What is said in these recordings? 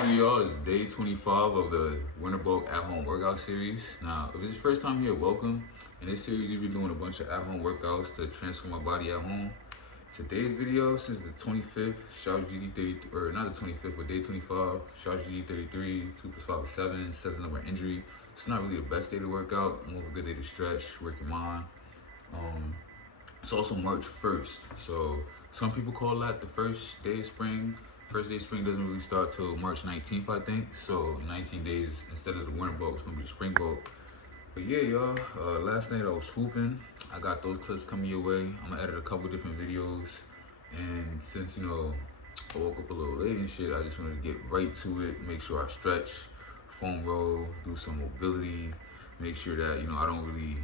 morning, y'all. It's day 25 of the Winter Bulk at-home workout series. Now, if it's your first time here, welcome. In this series, we've been doing a bunch of at-home workouts to transform my body at home. Today's video, since the 25th, Charge GD33, or not the 25th, but day 25, Charge GD33, 2 plus 5 is 7, 7's number injury. It's not really the best day to work out, more of a good day to stretch, work your mind. It's also March 1st, so some people call that the first day of spring. First day of spring doesn't really start till March 19th, I think. So in 19 days, instead of the winter bulk, it's gonna be the spring bulk. But yeah, y'all, last night I was hooping. I got those clips coming your way. I'm gonna edit a couple different videos. And since, I woke up a little late and shit, I just wanted to get right to it, make sure I stretch, foam roll, do some mobility, make sure that, I don't really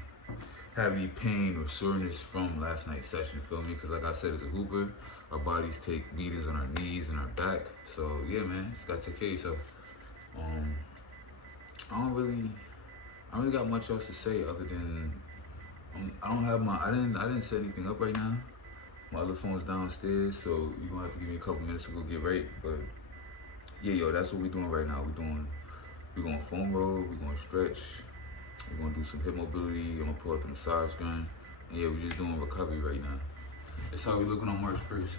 have any pain or soreness from last night's session, feel me? Because like I said, as a hooper, our bodies take beatings on our knees and our back. So yeah, man, just gotta take care of yourself. I don't really got much else to say other than I didn't set anything up right now. My other phone's downstairs, so you're gonna have to give me a couple minutes to go get right. But yeah, yo, that's what we're doing right now. We're gonna foam roll, we're gonna stretch, we're gonna do some hip mobility, I'm gonna pull up the massage gun. And yeah, we're just doing recovery right now. That's how we're looking on March 1st.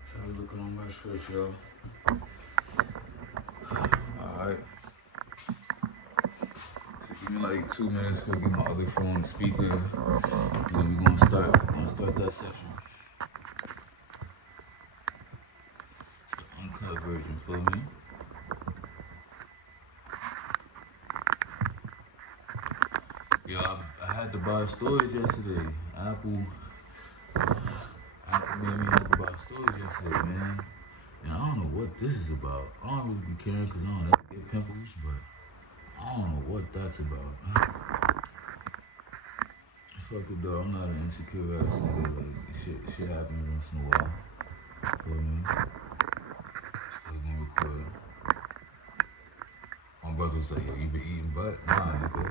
That's how we're looking on March 1st, y'all. Alright. So give me like 2 minutes to go get my other phone speaker. And then we're gonna start that session. It's the uncut version, feel me? Yo, I had to buy storage yesterday. Apple made me have to buy storage yesterday, man. And I don't know what this is about. I don't really be caring because I don't ever get pimples, but I don't know what that's about. Fuck it though, I'm not an insecure ass nigga. Like, shit happens once in a while. Feel me? Still gonna record. My brother's like, yo, you been eating butt? Nah, nigga.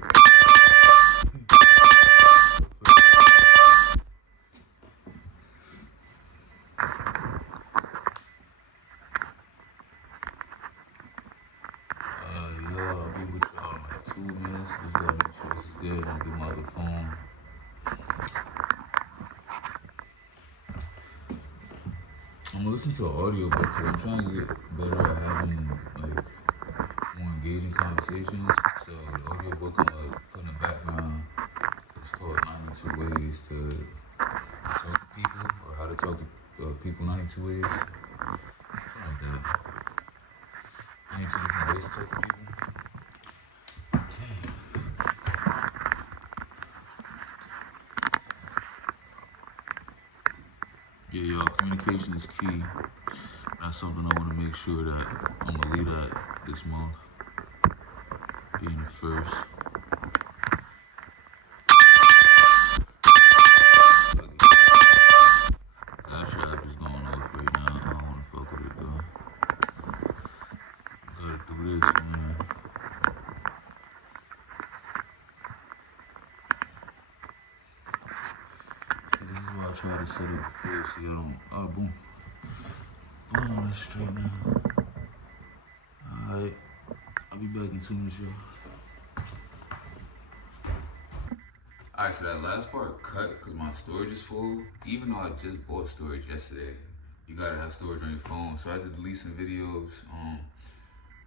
I'll be with y'all in like 2 minutes. Just gotta make sure this is good. I'll get my other phone. I'm gonna listen to an audiobook today. I'm trying to get better at having like more engaging conversations. So the audiobook I'm gonna put in the background is called 92 Ways to Talk to People, or How to Talk to People 92 Ways. Something like that. 92 different ways to talk to people. Yeah, y'all, communication is key. That's something I want to make sure that I'm going to lead at this month, being the first. Cash App is going off right now. I don't want to fuck with it, though. Gotta do this, man. So this is why I try to set it before, so y'all don't, oh, boom. Boom, that's straight now. Alright, I'll be back in 2 minutes, y'all. Alright, so that last part cut because my storage is full. Even though I just bought storage yesterday, you gotta have storage on your phone. So I had to delete some videos.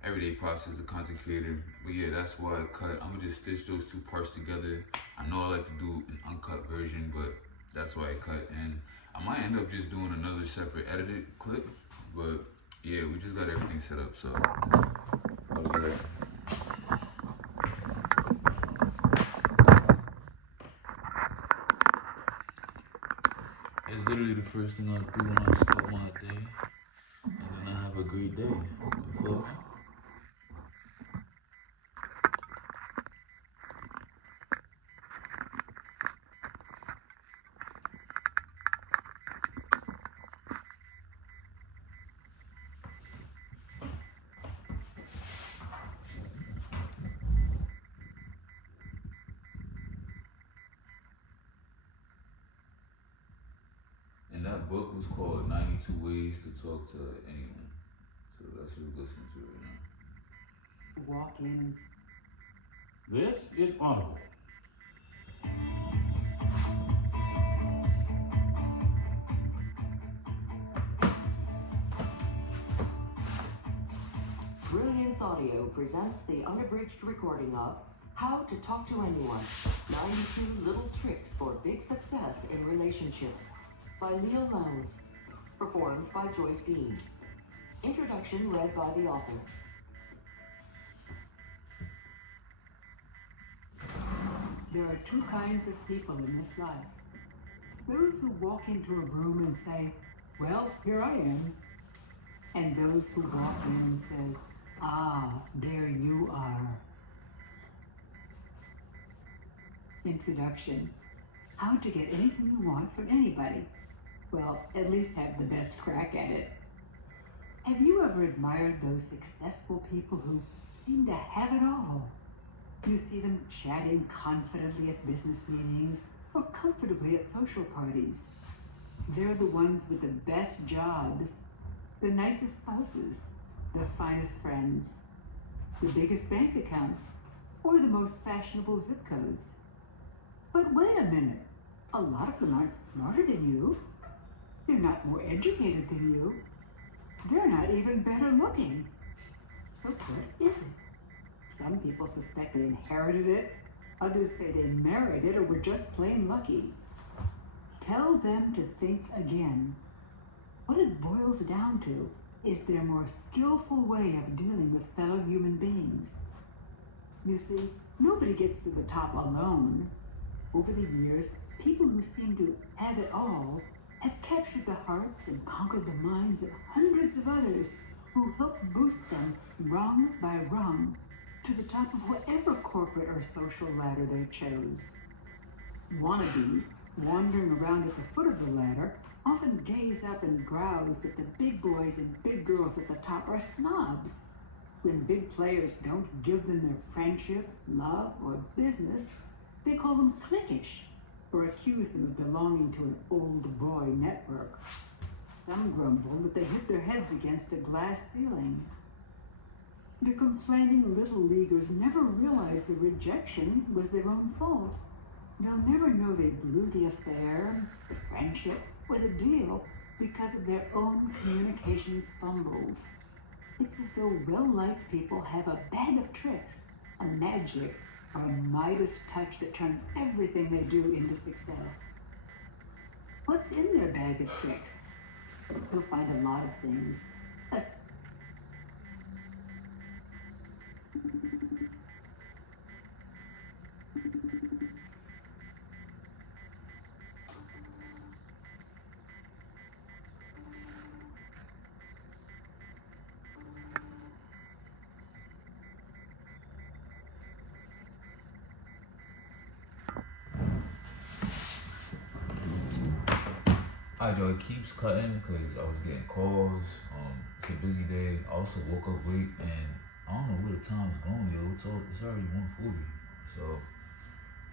Everyday process, the content creator. But yeah, that's why I cut. I'm gonna just stitch those two parts together. I know I like to do an uncut version, but that's why I cut. And I might end up just doing another separate edited clip. But yeah, we just got everything set up, so. Okay. It's literally the first thing I do when I start my day. And then I have a great day. You feel me? last book was called 92 Ways to Talk to Anyone. So that's what we're listening to right now. Walk-ins. This is Audible. Brilliance Audio presents the unabridged recording of How to Talk to Anyone, 92 Little Tricks for Big Success in Relationships by Leo Lowndes, performed by Joyce Bean. Introduction read by the author. There are two kinds of people in this life. Those who walk into a room and say, "Well, here I am," and those who walk in and say, "Ah, there you are." Introduction. How to get anything you want from anybody. Well, at least have the best crack at it. Have you ever admired those successful people who seem to have it all? You see them chatting confidently at business meetings or comfortably at social parties. They're the ones with the best jobs, the nicest spouses, the finest friends, the biggest bank accounts, or the most fashionable zip codes. But wait a minute, a lot of them aren't smarter than you. They're not more educated than you. They're not even better looking. So what is it? Some people suspect they inherited it. Others say they married it or were just plain lucky. Tell them to think again. What it boils down to is their more skillful way of dealing with fellow human beings. You see, nobody gets to the top alone. Over the years, people who seem to have it all have captured the hearts and conquered the minds of hundreds of others who helped boost them rung by rung to the top of whatever corporate or social ladder they chose. Wannabes, wandering around at the foot of the ladder, often gaze up and grouse that the big boys and big girls at the top are snobs. When big players don't give them their friendship, love, or business, they call them cliquish or accuse them of belonging to an old boy network. Some grumble that they hit their heads against a glass ceiling. The complaining little leaguers never realize the rejection was their own fault. They'll never know they blew the affair, the friendship, or the deal because of their own communications fumbles. It's as though well-liked people have a bag of tricks, a magic, or a Midas touch that turns everything they do into success. What's in their bag of tricks? You'll find a lot of things. Alright, y'all, it keeps cutting because I was getting calls. It's a busy day. I also woke up late and I don't know where the time's going, yo. It's already 1:40. So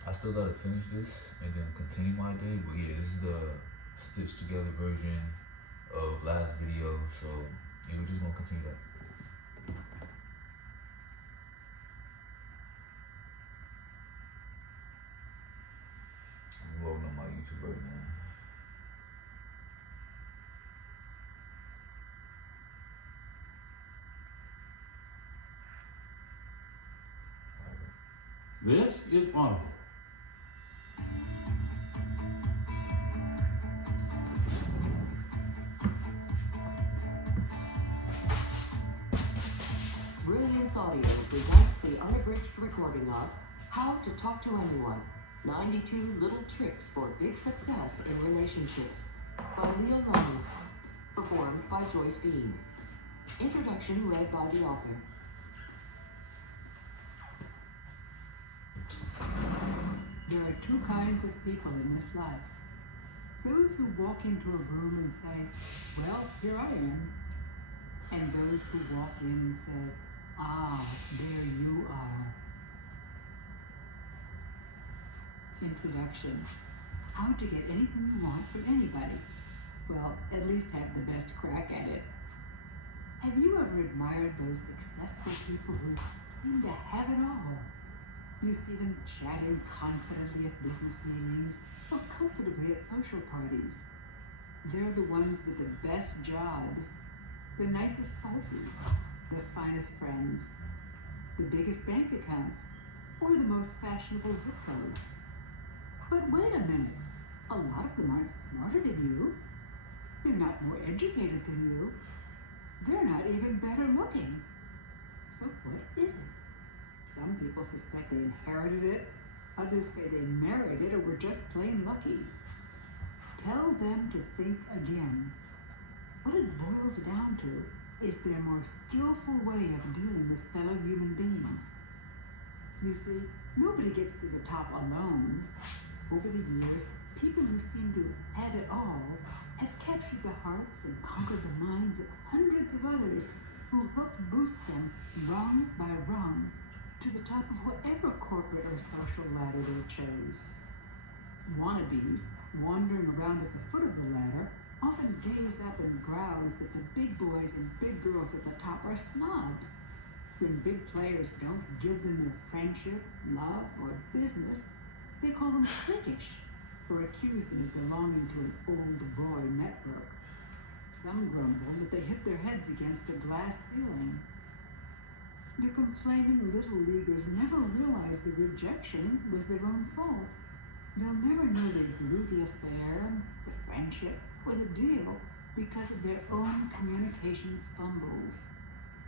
I still gotta finish this and then continue my day. But yeah, this is the stitched together version of last video. So yeah, we're just gonna continue that. I'm loading on my YouTube right now. This is Audible. Brilliance Audio presents the unabridged recording of How to Talk to Anyone, 92 Little Tricks for Big Success in Relationships by Leo Lowndes, performed by Joyce Bean. Introduction read by the author. There are two kinds of people in this life. Those who walk into a room and say, "Well, here I am," and those who walk in and say, "Ah, there you are." Introduction. How to get anything you want from anybody. Well, at least have the best crack at it. Have you ever admired those successful people who seem to have it all? You see them chatting confidently at business meetings or comfortably at social parties. They're the ones with the best jobs, the nicest spouses, the finest friends, the biggest bank accounts, or the most fashionable zip codes. But wait a minute, a lot of them aren't smarter than you. They're not more educated than you. They're not even better looking. So what is it? Some people suspect they inherited it. Others say they married it or were just plain lucky. Tell them to think again. What it boils down to is their more skillful way of dealing with fellow human beings. You see, nobody gets to the top alone. Over the years, people who seem to have it all have captured the hearts and conquered the minds of hundreds of others who helped boost them rung by rung to the top of whatever corporate or social ladder they chose. Wannabes, wandering around at the foot of the ladder, often gaze up and grouse that the big boys and big girls at the top are snobs. When big players don't give them their friendship, love, or business, they call them cliquish or accuse them of belonging to an old boy network. Some grumble that they hit their heads against a glass ceiling. The complaining little leaguers never realize the rejection was their own fault. They'll never know they blew the affair, the friendship, or the deal because of their own communications fumbles.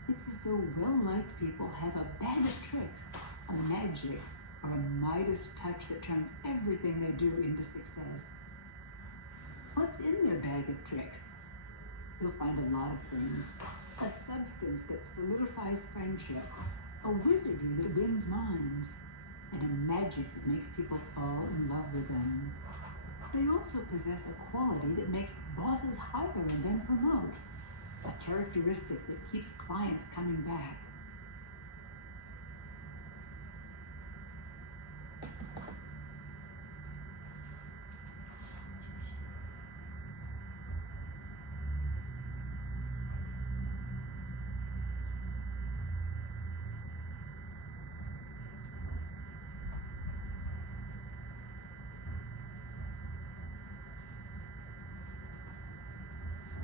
It's as though well-liked people have a bag of tricks, a magic, or a Midas touch that turns everything they do into success. What's in their bag of tricks? You'll find a lot of things. A substance that solidifies friendship, a wizardry that wins minds, and a magic that makes people fall in love with them. They also possess a quality that makes bosses hire and then promote, a characteristic that keeps clients coming back.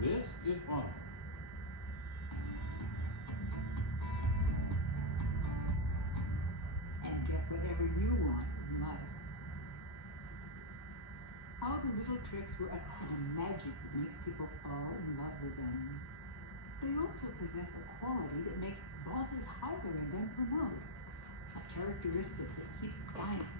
This is Audible. And get whatever you want in life. All the little tricks were a kind of magic that makes people fall in love with them. They also possess a quality that makes bosses hire and then promote, a characteristic that keeps clients.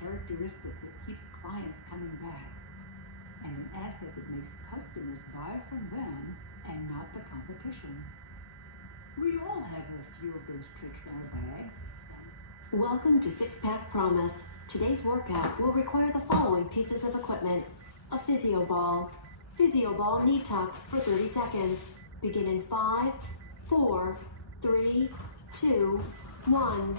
Characteristic that keeps clients coming back, and an asset that makes customers buy from them and not the competition. We all have a few of those tricks in our bags. Welcome to Six Pack Promise. Today's workout will require the following pieces of equipment. A physio ball. Physio ball knee tucks for 30 seconds. Begin in 5, 4, 3, 2, 1.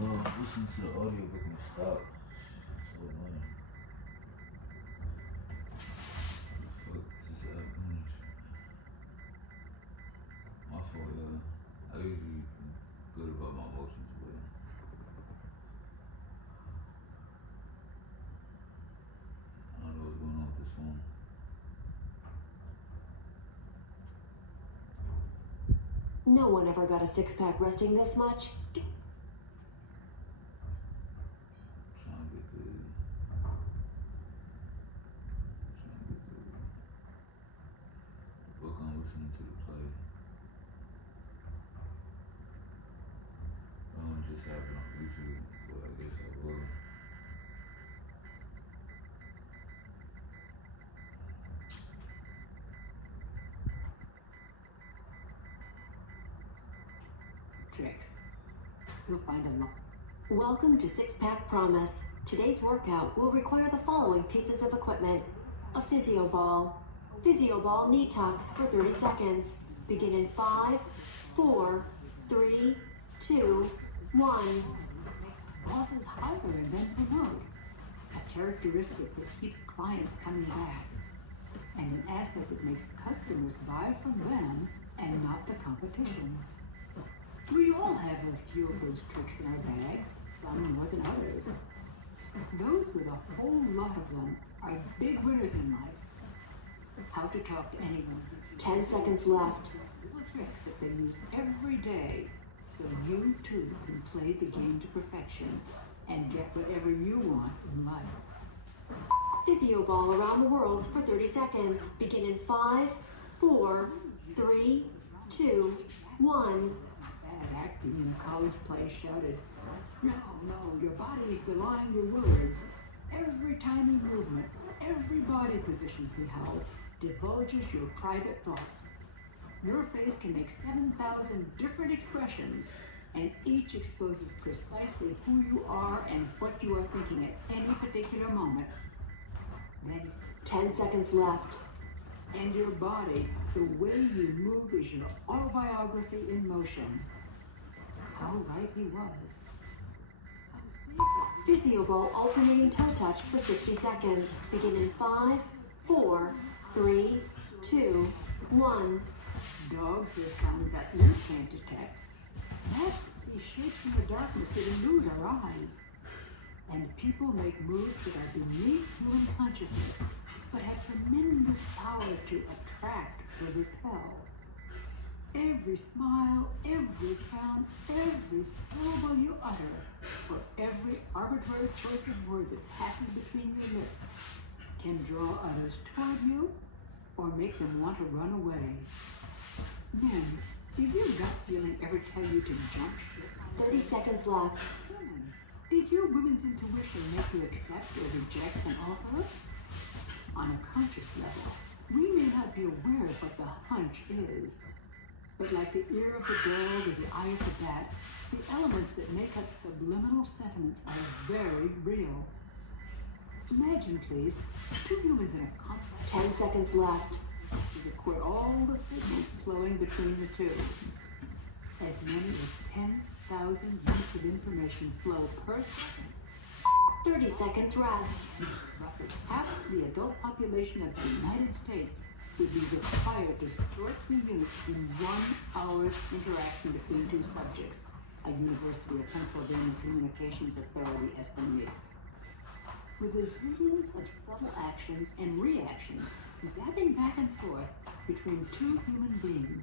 Well, listen to the audiobook and it stopped. That's so annoying. Fuck, is this app doing? My fault, yeah. I usually good about my emotions, but I don't know what's going on with this phone. No one ever got a six-pack resting this much. Trying to get the book I'm listening to play. I don't just have it on YouTube, but I guess I will. tricks. You'll find a lot. Welcome to Six Pack Promise. Today's workout will require the following pieces of equipment. A physio ball. Physio ball knee tucks for 30 seconds. Begin in 5, 4, 3, 2, 1. Bosses hire and then promote. A characteristic that keeps clients coming back. And an asset that makes customers buy from them and not the competition. We all have a few of those tricks in our bags, some more than others. Those with a whole lot of them are big winners in life. How to talk to anyone. 10 seconds left. Little tricks that they use every day, so you too can play the game to perfection and get whatever you want in life. Physio ball around the world for 30 seconds. Begin in 5, 4, 3, 2, 1. Bad acting in a college play shouted, "No, your body is belying your words. Every tiny movement, every body position he held, divulges your private thoughts. Your face can make 7,000 different expressions, and each exposes precisely who you are and what you are thinking at any particular moment." Then 10 seconds left. and your body, the way you move is your autobiography in motion. How right he was. Physio ball alternating toe touch for 60 seconds. Begin in 5, 4, 3, 2, 1. Dogs hear sounds our ears can't detect. Cats see shapes in the darkness that elude our eyes. And people make moves that are beneath human consciousness, but have tremendous power to attract or repel. Every smile, every frown, every syllable you utter, or every arbitrary choice of word that passes between your lips, can draw others toward you or make them want to run away. Men, did your gut feeling ever tell you to jump ship? 30 seconds left. Women, did your women's intuition make you accept or reject an offer? On a conscious level, we may not be aware of what the hunch is, but like the ear of the dog or the eye of the bat, the elements that make up subliminal sentiments are very real. Imagine, please, two humans in a complex 10 seconds left. to record all the signals flowing between the two. As many as 10,000 units of information flow per second. 30 seconds rest. Roughly half the adult population of the United States would be required to sort the units in 1 hour's interaction between two subjects, a University of Pennsylvania Communications Authority estimates. With a zillions of subtle actions and reactions zapping back and forth between two human beings,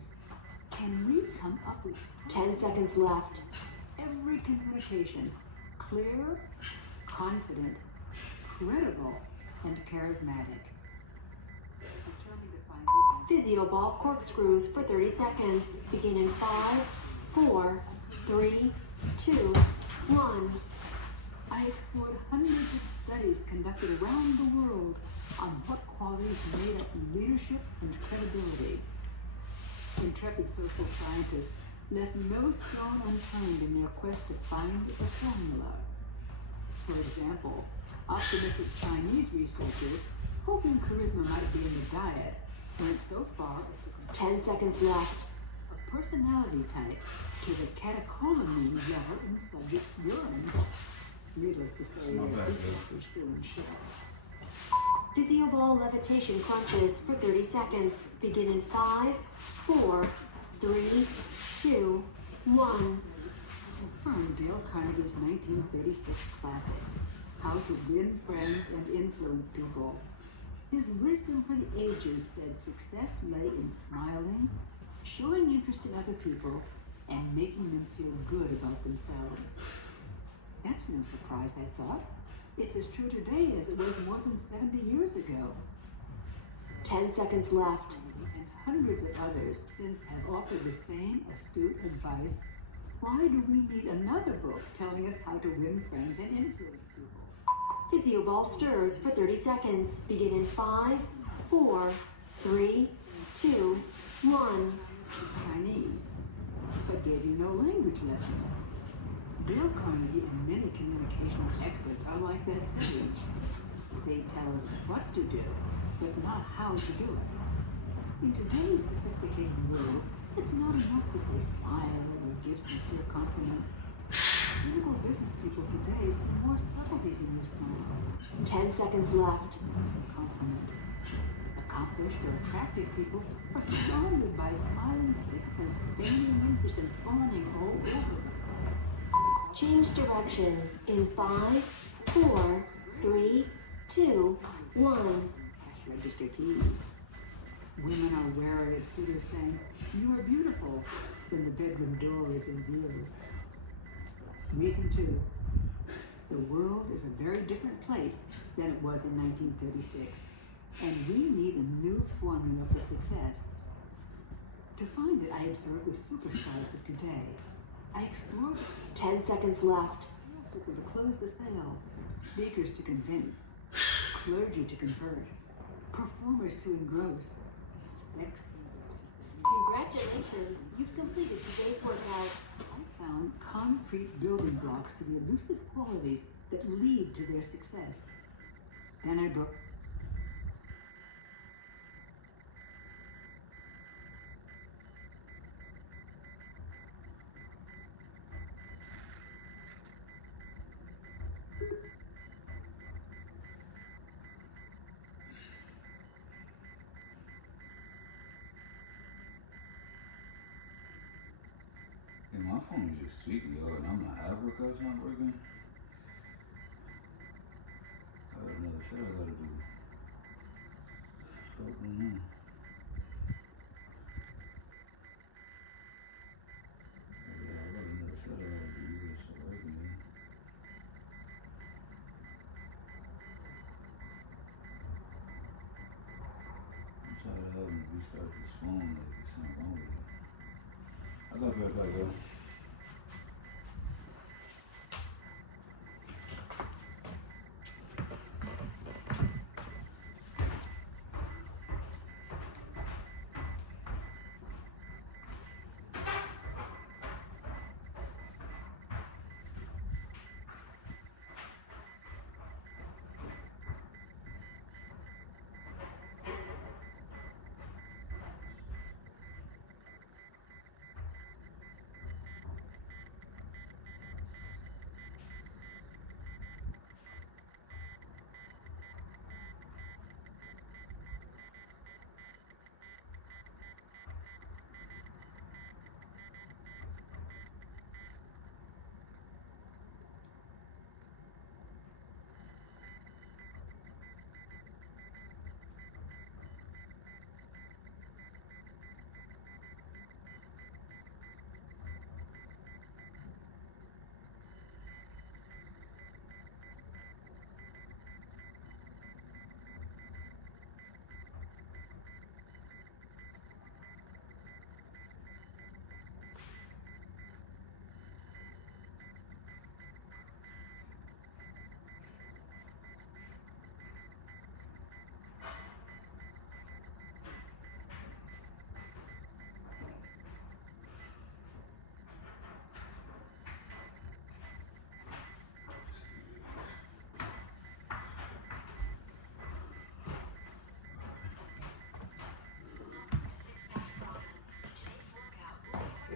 can we come up with 10 seconds left. every communication clear, confident, credible, and charismatic? Determined to find the Physio ball corkscrews for 30 seconds. Begin in 5, 4, 3, 2, 1. I explored hundreds of studies conducted around the world on what qualities made up leadership and credibility. Intrepid social scientists left no stone unturned in their quest to find a formula. For example, optimistic Chinese researchers, hoping charisma might be in the diet, went so far as to 10 seconds left. a personality type to the catecholamine level in subjects' urine. Needless to say, Not their bad, results were still in shock. Physio ball levitation crunches for 30 seconds. Begin in 5, 4, 3, 2, 1. Confirmed Dale Carnegie's 1936 classic, How to Win Friends and Influence People. His wisdom for the ages said success lay in smiling, showing interest in other people, and making them feel good about themselves. That's no surprise, I thought. It's as true today as it was more than 70 years ago. 10 seconds left. And hundreds of others since have offered the same astute advice. Why do we need another book telling us how to win friends and influence people? Physio ball stirs for 30 seconds. Begin in 5, 4, 3, 2, 1. Chinese, but gave you no language lessons. Dale Carnegie and many communicational experts are like that sage. They tell us what to do, but not how to do it. In today's sophisticated world, it's not enough to say smile or give sincere compliments. Typical business people today see more subtleties in your smile. 10 seconds left. Compliment. Accomplished or attractive people are surrounded by smiling sycophants, feigning interest and fawning all over. Change directions in 5, 4, 3, 2, 1. Cash register keys. Women are wary of suitors saying, "You are beautiful," when the bedroom door is revealed. Reason 2. The world is a very different place than it was in 1936, and we need a new formula for success. To find it, I observed the superstars of today. I explored 10 seconds left. people to close the sale, speakers to convince, clergy to convert, performers to engross, sex symbols to seduce. Congratulations, you've completed today's workout. I found concrete building blocks to the elusive qualities that lead to their success. Then I broke. And my phone is just tweaking, yo, and I'm not have workouts not working. I got another set I gotta do. What's going on? Yeah, I got another set I gotta do. You gotta start working, man. I'm tired of having to restart this phone like there's something wrong with it. I gotta be right back, yo.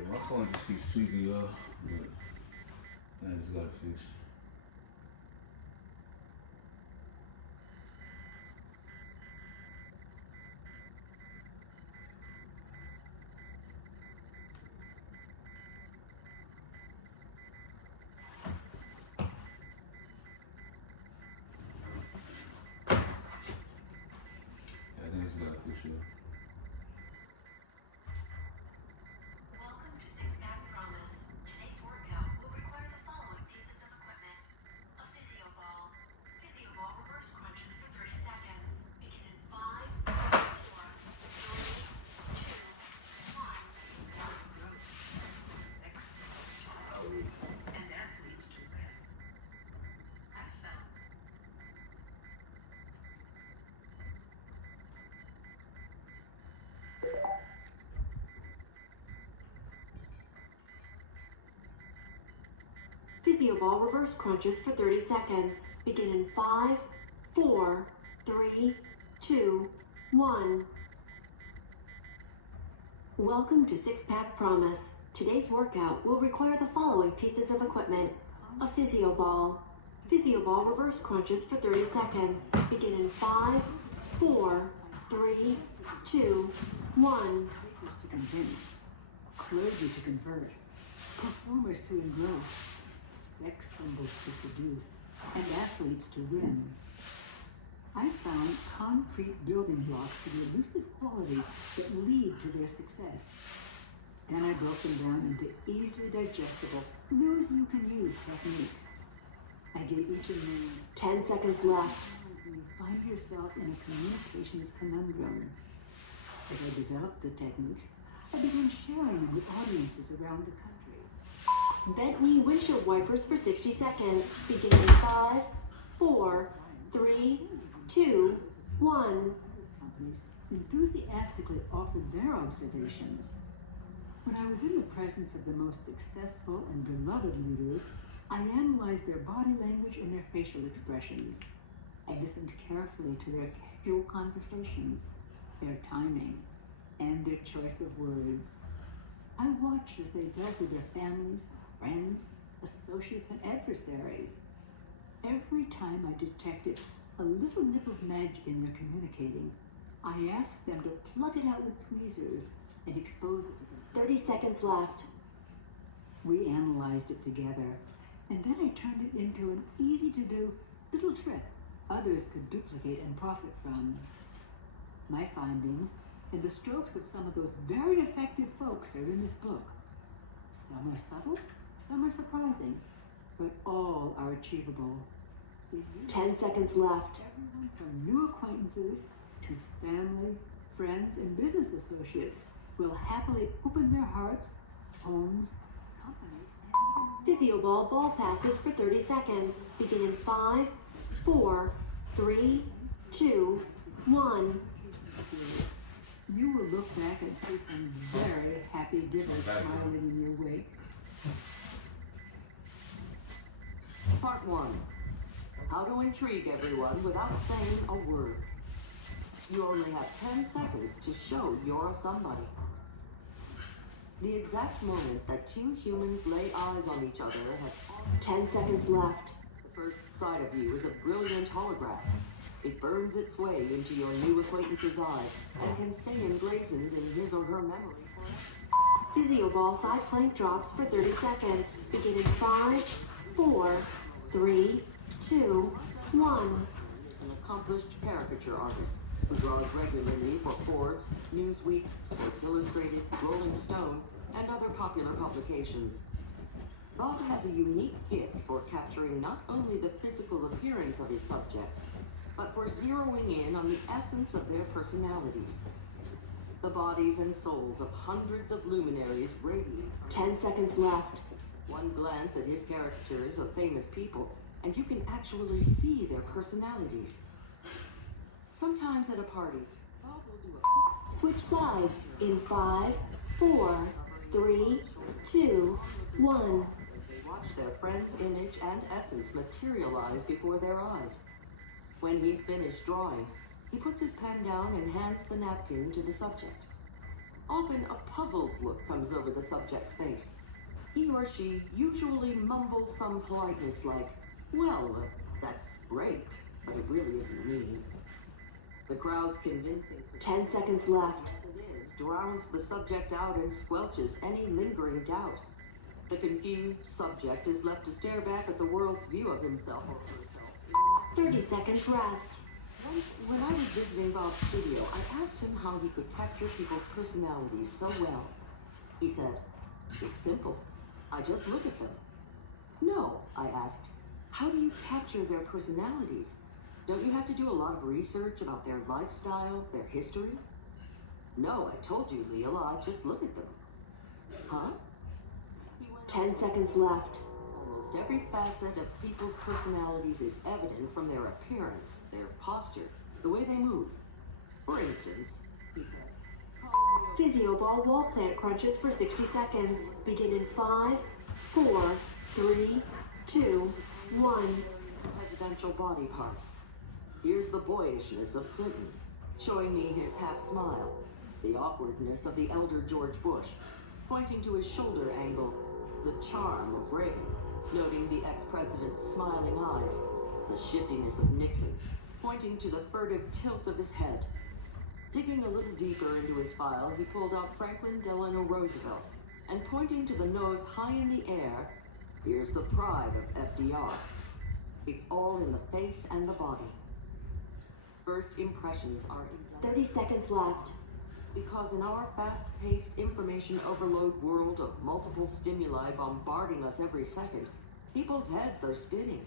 My phone just keeps tweaking, y'all, but I just gotta fix. Yeah, I think I just gotta fix it. Welcome to Six Pack Promise. Today's workout will require the following pieces of equipment. PhysioBall reverse crunches for 30 seconds. Begin in 5, 4, 3, 2, 1. Welcome to Six Pack Promise. Today's workout will require the following pieces of equipment. A PhysioBall. PhysioBall reverse crunches for 30 seconds. Begin in 5, 4, 3, 2, 1. To convince, clergy to convert, performers to engross, sex symbols to seduce, and athletes to win. I found concrete building blocks to the elusive qualities that lead to their success. Then I broke them down into easily digestible, lose-you-can-use techniques. I gave each a name. 10 seconds left. You find yourself in a communications conundrum. As I developed the techniques, I began sharing them with audiences around the country. Bent knee windshield wipers for 60 seconds. Begin in 5, 4, 3, 2, 1. Companies enthusiastically offered their observations. When I was in the presence of the most successful and beloved leaders, I analyzed their body language and their facial expressions. I listened carefully to their casual conversations, their timing, and their choice of words. I watched as they dealt with their families, friends, associates, and adversaries. Every time I detected a little nip of magic in their communicating, I asked them to plug it out with tweezers and expose it to them. 30 seconds left. We analyzed it together, and then I turned it into an easy-to-do little trick others could duplicate and profit from. My findings and the strokes of some of those very effective folks are in this book. Some are subtle, some are surprising, but all are achievable. 10 seconds left. Everyone from new acquaintances to family, friends, and business associates will happily open their hearts, homes, companies, and even PhysioBall ball passes for 30 seconds. Begin in 5, 4, 3, 2, 1. You will look back and see some very happy dippers smiling in your wake. Part 1. How to intrigue everyone without saying a word. You only have 10 seconds to show you're somebody. The exact moment that two humans lay eyes on each other has 10 seconds left. the first sight of you is a brilliant holograph. It burns its way into your new acquaintance's eyes and can stay emblazoned in his or her memory forever. PhysioBall side plank drops for 30 seconds. Begin in 5, 4, 3, 2, 1. An accomplished caricature artist who draws regularly for Forbes, Newsweek, Sports Illustrated, Rolling Stone, and other popular publications. Bob has a unique gift for capturing not only the physical appearance of his subjects, but for zeroing in on the essence of their personalities. The bodies and souls of hundreds of luminaries radiate. 10 seconds left. One glance at his caricatures of famous people, and you can actually see their personalities. Sometimes at a party, Bob will do a quick Switch sides in 5, 4, 3, 2, 1. They watch their friend's image and essence materialize before their eyes. When he's finished drawing, he puts his pen down and hands the napkin to the subject. Often a puzzled look comes over the subject's face. He or she usually mumbles some politeness like, "Well, that's great, but it really isn't me." The crowd's convincing 10 seconds left. as it is drowns the subject out and squelches any lingering doubt. The confused subject is left to stare back at the world's view of himself or herself. 30 seconds rest. Once, when I was visiting Bob's studio, I asked him how he could capture people's personalities so well. He said, "It's simple. I just look at them." "No," I asked. "How do you capture their personalities? Don't you have to do a lot of research about their lifestyle, their history?" "No, I told you, Leela, I just look at them." "Huh?" He went 10 on. seconds left. Almost every facet of people's personalities is evident from their appearance, their posture, the way they move. For instance, he said, PhysioBall wall plant crunches for 60 seconds. Begin in 5, 4, 3, 2, 1. Presidential body parts. Here's the boyishness of Clinton, showing me his half smile. The awkwardness of the elder George Bush, pointing to his shoulder angle. The charm of Reagan, noting the ex-president's smiling eyes. The shiftiness of Nixon, pointing to the furtive tilt of his head. Digging a little deeper into his file, he pulled out Franklin Delano Roosevelt, and pointing to the nose high in the air, here's the pride of FDR. It's all in the face and the body. First impressions are 30 seconds left. because in our fast-paced information overload world of multiple stimuli bombarding us every second, people's heads are spinning.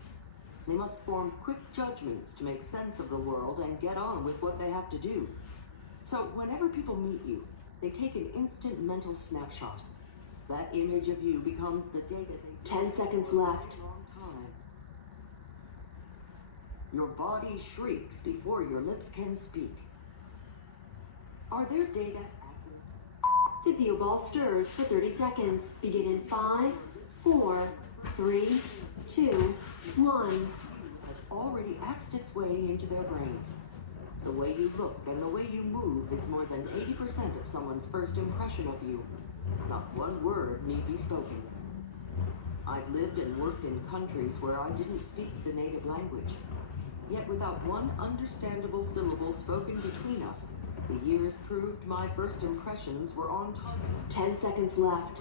They must form quick judgments to make sense of the world and get on with what they have to do. So whenever people meet you, they take an instant mental snapshot. That image of you becomes the data they 10 seconds left. long time. Your body shrieks before your lips can speak. Are there data accurate? Physioball stirs for 30 seconds. Begin in 5, 4, 3, 2, 1. Has already axed its way into their brains. The way you look and the way you move is more than 80% of someone's first impression of you. Not one word need be spoken. I've lived and worked in countries where I didn't speak the native language. Yet without one understandable syllable spoken between us, the years proved my first impressions were on target. 10 seconds left.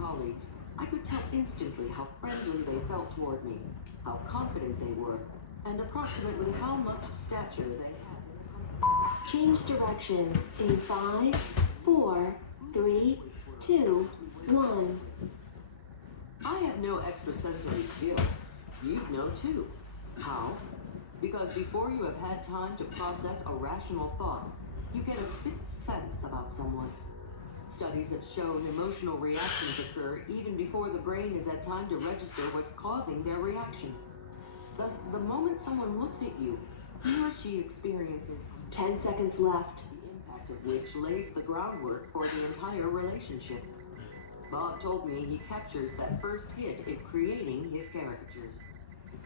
Colleagues, I could tell instantly how friendly they felt toward me, how confident they were, and approximately how much stature they had. Change directions in 5, 4, 3, 2, 1. I have no extrasensory skill. You'd know too. How? Because before you have had time to process a rational thought, you get a sixth sense about someone. Studies have shown emotional reactions occur even before the brain has had time to register what's causing their reaction. Thus, the moment someone looks at you, he or she experiences 10 seconds left. the impact of which lays the groundwork for the entire relationship. Bob told me he captures that first hit in creating his caricatures.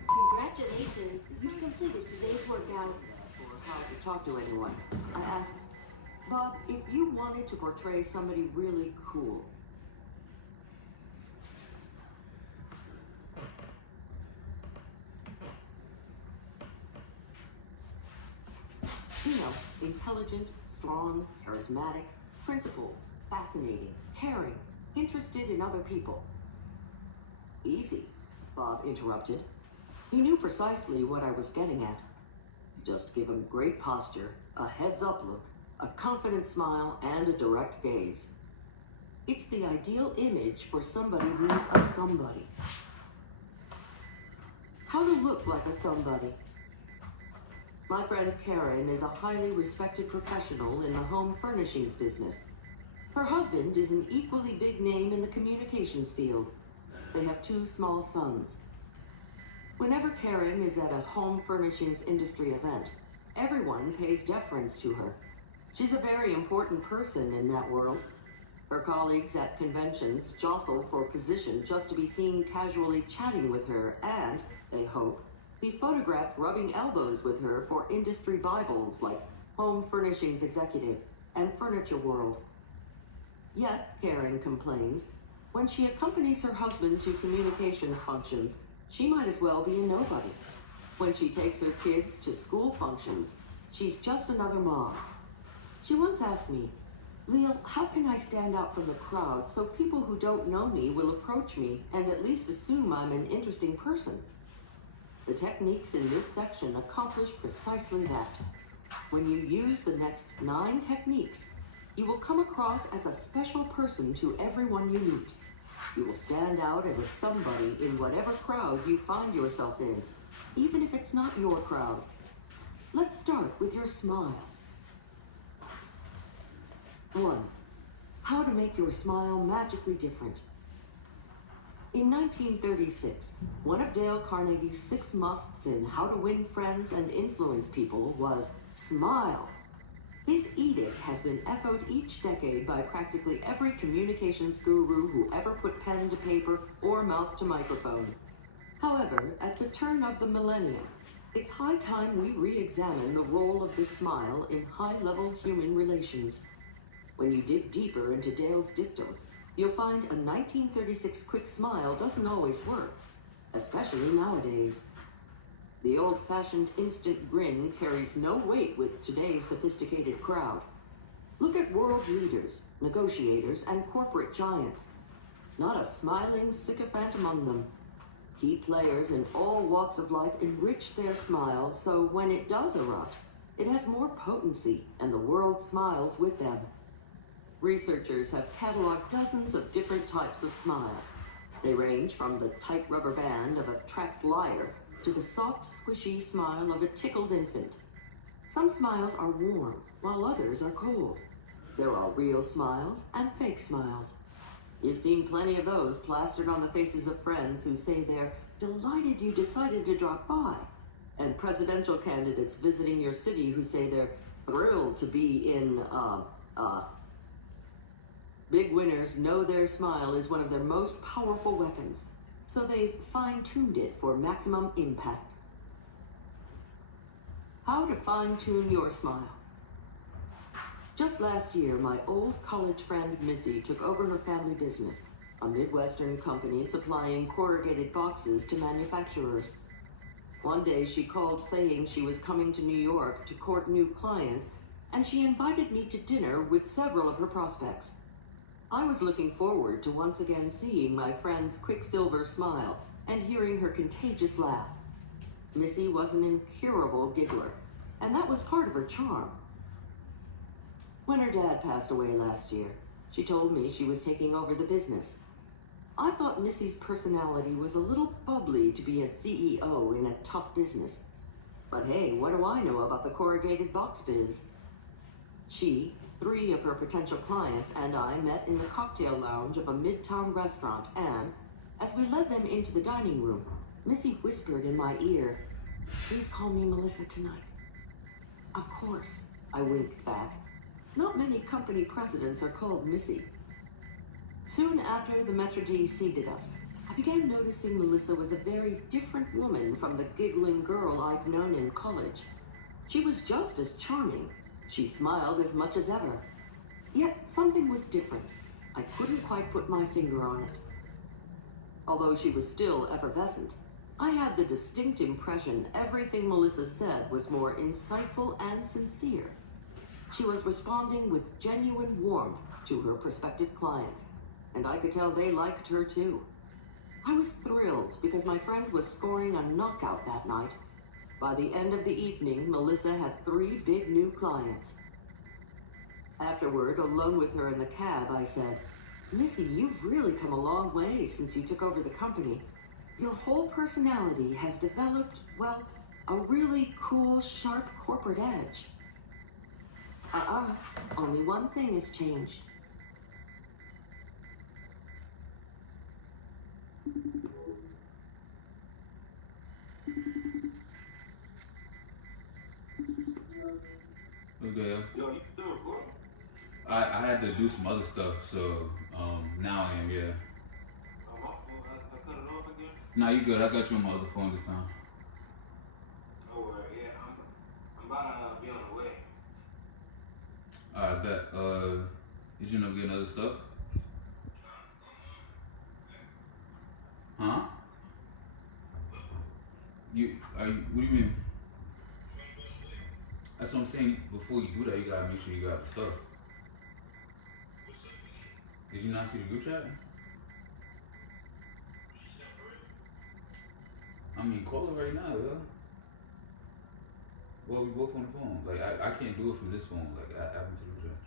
Congratulations, you've completed today's workout. For how to talk to anyone, I asked, Bob, if you wanted to portray somebody really cool, you know, intelligent, strong, charismatic, principled, fascinating, caring, interested in other people. Easy, Bob interrupted. He knew precisely what I was getting at. Just give him great posture, a heads-up look, a confident smile, and a direct gaze. It's the ideal image for somebody who's a somebody. How to look like a somebody. My friend Karen is a highly respected professional in the home furnishings business. Her husband is an equally big name in the communications field. They have 2 small sons. Whenever Karen is at a home furnishings industry event, everyone pays deference to her. She's a very important person in that world. Her colleagues at conventions jostle for position just to be seen casually chatting with her and, they hope, be photographed rubbing elbows with her for industry Bibles like Home Furnishings Executive and Furniture World. Yet, Karen complains, when she accompanies her husband to communications functions, she might as well be a nobody. When she takes her kids to school functions, she's just another mom. She once asked me, Leal, how can I stand out from the crowd so people who don't know me will approach me and at least assume I'm an interesting person? The techniques in this section accomplish precisely that. When you use the next 9 techniques, you will come across as a special person to everyone you meet. You will stand out as a somebody in whatever crowd you find yourself in, even if it's not your crowd. Let's start with your smile. 1. How to make your smile magically different. In 1936, one of Dale Carnegie's 6 musts in How to Win Friends and Influence People was smile. His edict has been echoed each decade by practically every communications guru who ever put pen to paper or mouth to microphone. However, at the turn of the millennium, it's high time we re-examine the role of the smile in high-level human relations. When you dig deeper into Dale's dictum, you'll find a 1936 quick smile doesn't always work, especially nowadays. The old-fashioned instant grin carries no weight with today's sophisticated crowd. Look at world leaders, negotiators, and corporate giants. Not a smiling sycophant among them. Key players in all walks of life enrich their smile so when it does erupt, it has more potency and the world smiles with them. Researchers have cataloged dozens of different types of smiles. They range from the tight rubber band of a trapped liar to the soft, squishy smile of a tickled infant. Some smiles are warm, while others are cold. There are real smiles and fake smiles. You've seen plenty of those plastered on the faces of friends who say they're delighted you decided to drop by, and presidential candidates visiting your city who say they're thrilled to be in, Big winners know their smile is one of their most powerful weapons, so they've fine-tuned it for maximum impact. How to fine-tune your smile. Just last year, my old college friend Missy took over her family business, a Midwestern company supplying corrugated boxes to manufacturers. One day she called saying she was coming to New York to court new clients, and she invited me to dinner with several of her prospects. I was looking forward to once again seeing my friend's quicksilver smile and hearing her contagious laugh. Missy was an incurable giggler, and that was part of her charm. When her dad passed away last year, she told me she was taking over the business. I thought Missy's personality was a little bubbly to be a CEO in a tough business. But hey, what do I know about the corrugated box biz? She, 3 of her potential clients, and I met in the cocktail lounge of a midtown restaurant, and as we led them into the dining room, Missy whispered in my ear, "Please call me Melissa tonight." Of course, I winked back. Not many company presidents are called Missy. Soon after the maitre d' seated us, I began noticing Melissa was a very different woman from the giggling girl I'd known in college. She was just as charming. She smiled as much as ever. Yet something was different. I couldn't quite put my finger on it. Although she was still effervescent, I had the distinct impression everything Melissa said was more insightful and sincere. She was responding with genuine warmth to her prospective clients, and I could tell they liked her too. I was thrilled because my friend was scoring a knockout that night. By the end of the evening, Melissa had 3 big new clients. Afterward, alone with her in the cab, I said, "Missy, you've really come a long way since you took over the company. Your whole personality has developed, well, a really cool, sharp corporate edge." Only one thing has changed. What's good? Yo, you still recording? I had to do some other stuff, so now I am, yeah. Oh, my fault. I cut it off again? Nah, you good. I got you on my other phone this time. Oh, yeah, I'm about to be on the way. I bet. Did you end up getting other stuff? Huh? What do you mean? That's what I'm saying. Before you do that, you gotta make sure you got the stuff. Did you not see the group chat? I mean, call it right now, yo. Well, we both on the phone. Like, I can't do it from this phone. Like, I happen to the group chat.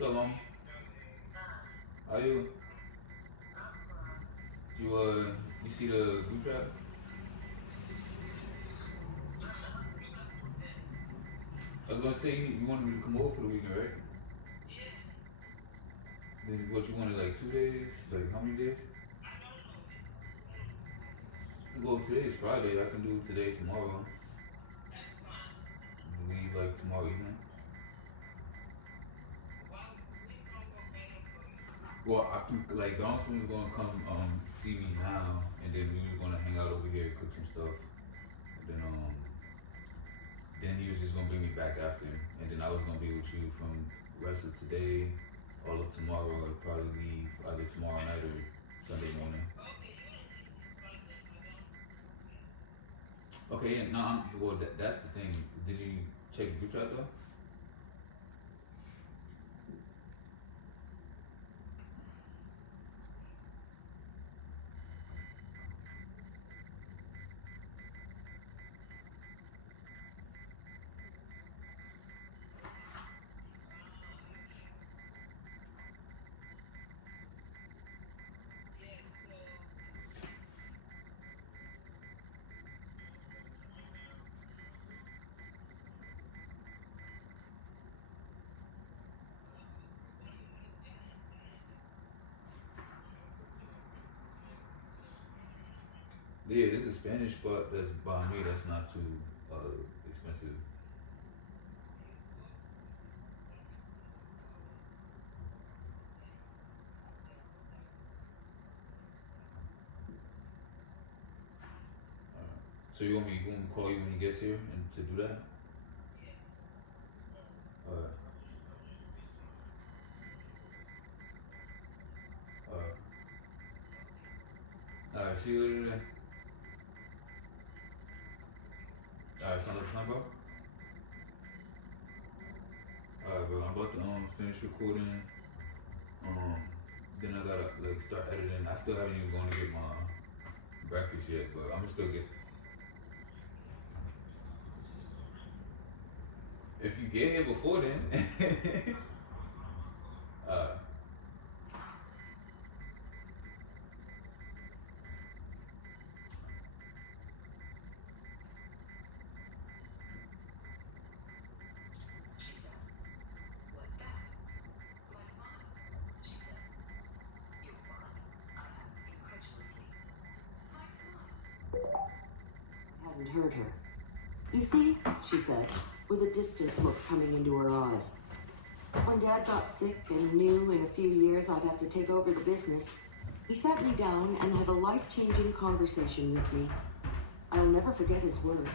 So long. How you? You see the group chat? I was gonna say you wanted me to come over for the weekend, right? Then what you wanted, like 2 days? Like how many days? Well, today is Friday. I can do it today, tomorrow. Leave like tomorrow evening. Well, I can like Donaldson was gonna come see me now, and then we were gonna hang out over here, cook some stuff, and then he was just gonna bring me back after, and then I was gonna be with you from the rest of today, all of tomorrow. I'd probably leave either tomorrow night or Sunday morning. Okay, yeah, no, well, that's the thing. Did you check the group chat though? Yeah, there's a Spanish spot that's by me that's not too expensive. So you want me to call you when he gets here and to do that? Alright. Alright. Alright, see you later today. Alright, sound like a plan, bro? Alright, bro, I'm about to finish recording. Then I gotta like start editing. I still haven't even gone to get my breakfast yet, but I'm gonna still get. If you get here before then. She said, "What's that?" "My smile," she said. "Your what?" I asked incredulously. "My smile." Hadn't heard her. You see, she said, with a distant look coming into her eyes. When Dad got sick and knew in a few years I'd have to take over the business, he sat me down and had a life-changing conversation with me. I'll never forget his words.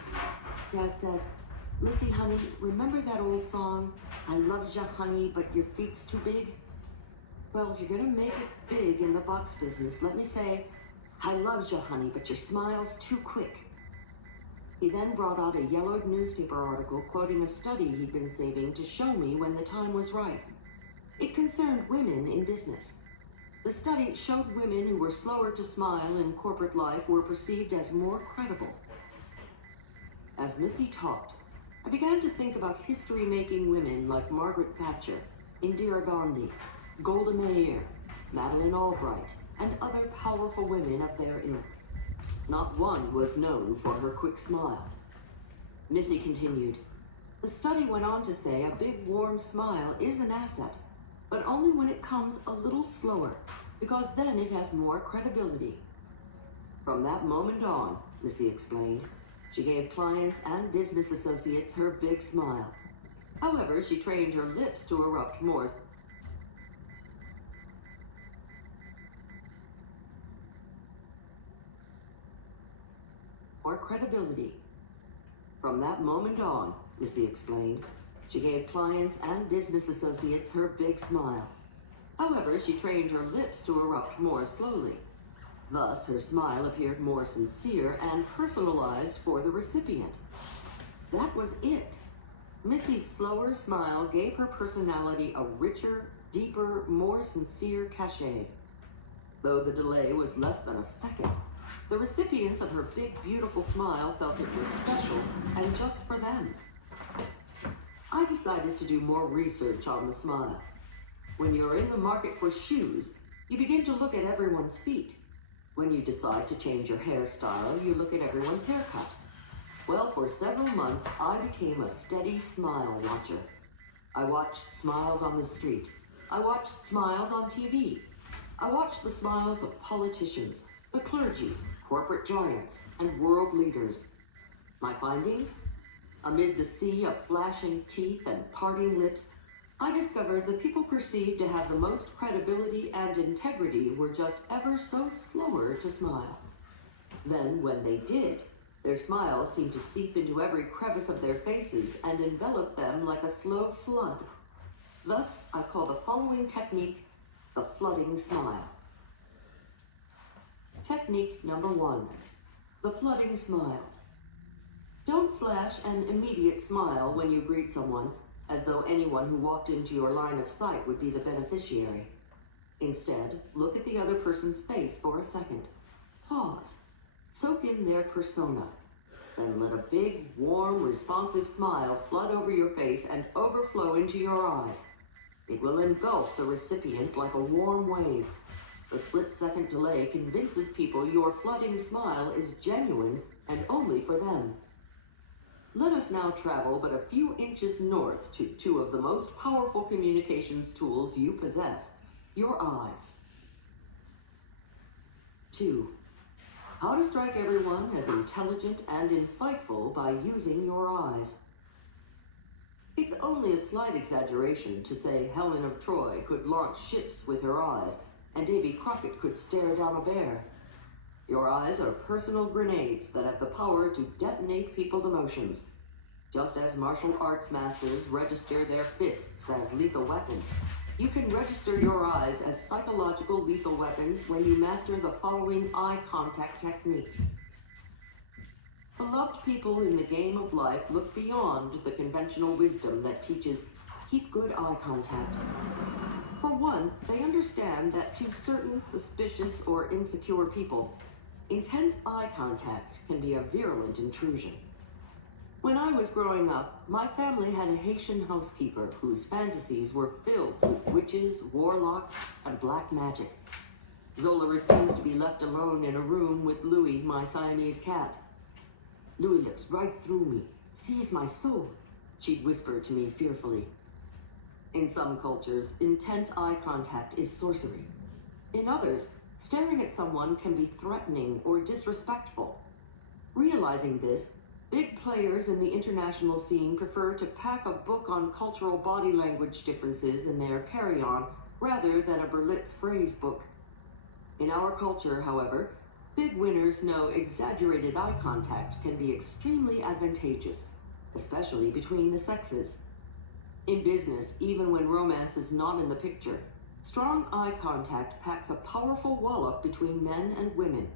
Dad said, "Missy, honey, remember that old song, 'I love ya, honey, but your feet's too big'? Well, if you're gonna make it big in the box business, let me say, 'I love ya, honey, but your smile's too quick.'" He then brought out a yellowed newspaper article quoting a study he'd been saving to show me when the time was right. It concerned women in business. The study showed women who were slower to smile in corporate life were perceived as more credible. As Missy talked, I began to think about history-making women like Margaret Thatcher, Indira Gandhi, Golda Meir, Madeleine Albright, and other powerful women of their ilk. Not one was known for her quick smile. Missy continued. The study went on to say a big warm smile is an asset, but only when it comes a little slower, because then it has more credibility. From that moment on, Missy explained, she gave clients and business associates her big smile. However, she trained her lips to erupt more credibility. From that moment on, Missy explained, she gave clients and business associates her big smile. However, she trained her lips to erupt more slowly. Thus, her smile appeared more sincere and personalized for the recipient. That was it. Missy's slower smile gave her personality a richer, deeper, more sincere cachet. Though the delay was less than a second, the recipients of her big, beautiful smile felt it was special and just for them. I decided to do more research on the smile. When you're in the market for shoes, you begin to look at everyone's feet. When you decide to change your hairstyle, you look at everyone's haircut. Well, for several months, I became a steady smile watcher. I watched smiles on the street. I watched smiles on TV. I watched the smiles of politicians, the clergy, corporate giants, and world leaders. My findings? Amid the sea of flashing teeth and parting lips, I discovered that people perceived to have the most credibility and integrity were just ever so slower to smile. Then, when they did, their smiles seemed to seep into every crevice of their faces and envelop them like a slow flood. Thus, I call the following technique the flooding smile. Technique number 1, the flooding smile. Don't flash an immediate smile when you greet someone, as though anyone who walked into your line of sight would be the beneficiary. Instead, look at the other person's face for a second. Pause. Soak in their persona. Then let a big, warm, responsive smile flood over your face and overflow into your eyes. It will engulf the recipient like a warm wave. The split-second delay convinces people your flooding smile is genuine and only for them. Let us now travel but a few inches north to two of the most powerful communications tools you possess, your eyes. 2. How to strike everyone as intelligent and insightful by using your eyes. It's only a slight exaggeration to say Helen of Troy could launch ships with her eyes, and Davy Crockett could stare down a bear. Your eyes are personal grenades that have the power to detonate people's emotions. Just as martial arts masters register their fists as lethal weapons, you can register your eyes as psychological lethal weapons when you master the following eye contact techniques. Beloved people in the game of life look beyond the conventional wisdom that teaches keep good eye contact. For one, they understand that to certain suspicious or insecure people, intense eye contact can be a virulent intrusion. When I was growing up, my family had a Haitian housekeeper whose fantasies were filled with witches, warlocks, and black magic. Zola refused to be left alone in a room with Louis, my Siamese cat. "Louis looks right through me, sees my soul," she'd whisper to me fearfully. In some cultures, intense eye contact is sorcery. In others, staring at someone can be threatening or disrespectful. Realizing this, big players in the international scene prefer to pack a book on cultural body language differences in their carry-on rather than a Berlitz phrase book. In our culture, however, big winners know exaggerated eye contact can be extremely advantageous, especially between the sexes. In business, even when romance is not in the picture, strong eye contact packs a powerful wallop between men and women.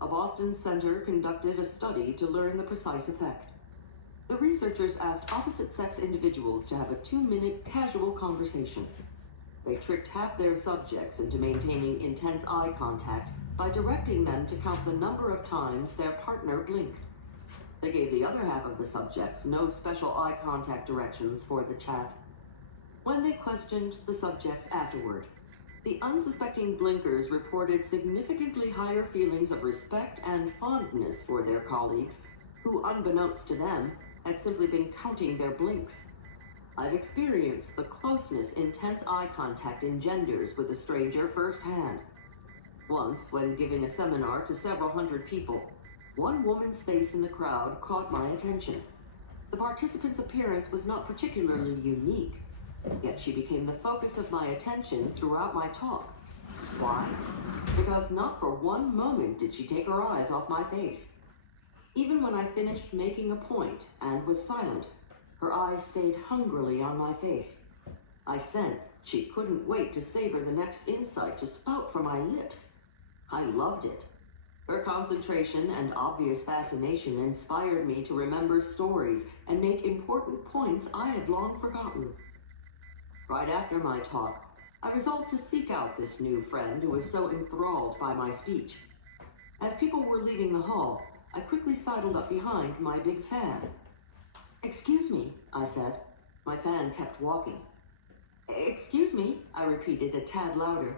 A Boston center conducted a study to learn the precise effect. The researchers asked opposite-sex individuals to have a 2-minute casual conversation. They tricked half their subjects into maintaining intense eye contact by directing them to count the number of times their partner blinked. They gave the other half of the subjects no special eye contact directions for the chat. When they questioned the subjects afterward, the unsuspecting blinkers reported significantly higher feelings of respect and fondness for their colleagues, who, unbeknownst to them, had simply been counting their blinks. I've experienced the closeness intense eye contact engenders with a stranger firsthand. Once, when giving a seminar to several hundred people, one woman's face in the crowd caught my attention. The participant's appearance was not particularly unique, yet she became the focus of my attention throughout my talk. Why? Because not for one moment did she take her eyes off my face. Even when I finished making a point and was silent, her eyes stayed hungrily on my face. I sensed she couldn't wait to savor the next insight to spout from my lips. I loved it. Her concentration and obvious fascination inspired me to remember stories and make important points I had long forgotten. Right after my talk, I resolved to seek out this new friend who was so enthralled by my speech. As people were leaving the hall, I quickly sidled up behind my big fan. "Excuse me," I said. My fan kept walking. Excuse me, I repeated a tad louder.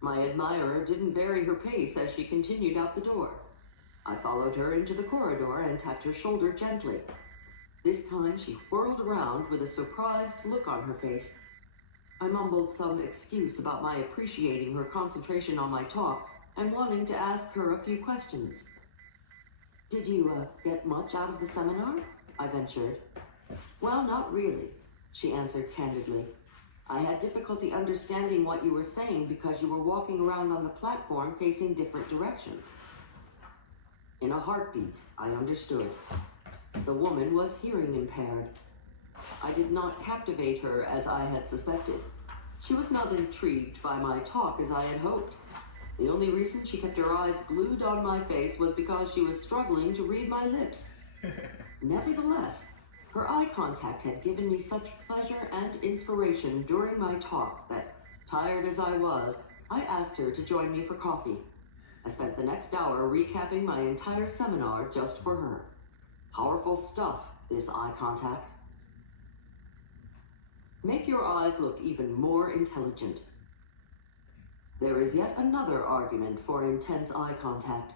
My admirer didn't vary her pace as she continued out the door. I followed her into the corridor and tapped her shoulder gently. This time she whirled around with a surprised look on her face. I mumbled some excuse about my appreciating her concentration on my talk and wanting to ask her a few questions. Did you, get much out of the seminar? I ventured. Well, not really, she answered candidly. I had difficulty understanding what you were saying because you were walking around on the platform facing different directions. In a heartbeat, I understood. The woman was hearing impaired. I did not captivate her as I had suspected. She was not intrigued by my talk as I had hoped. The only reason she kept her eyes glued on my face was because she was struggling to read my lips. Nevertheless, her eye contact had given me such pleasure and inspiration during my talk that, tired as I was, I asked her to join me for coffee. I spent the next hour recapping my entire seminar just for her. Powerful stuff, this eye contact. Make your eyes look even more intelligent. There is yet another argument for intense eye contact.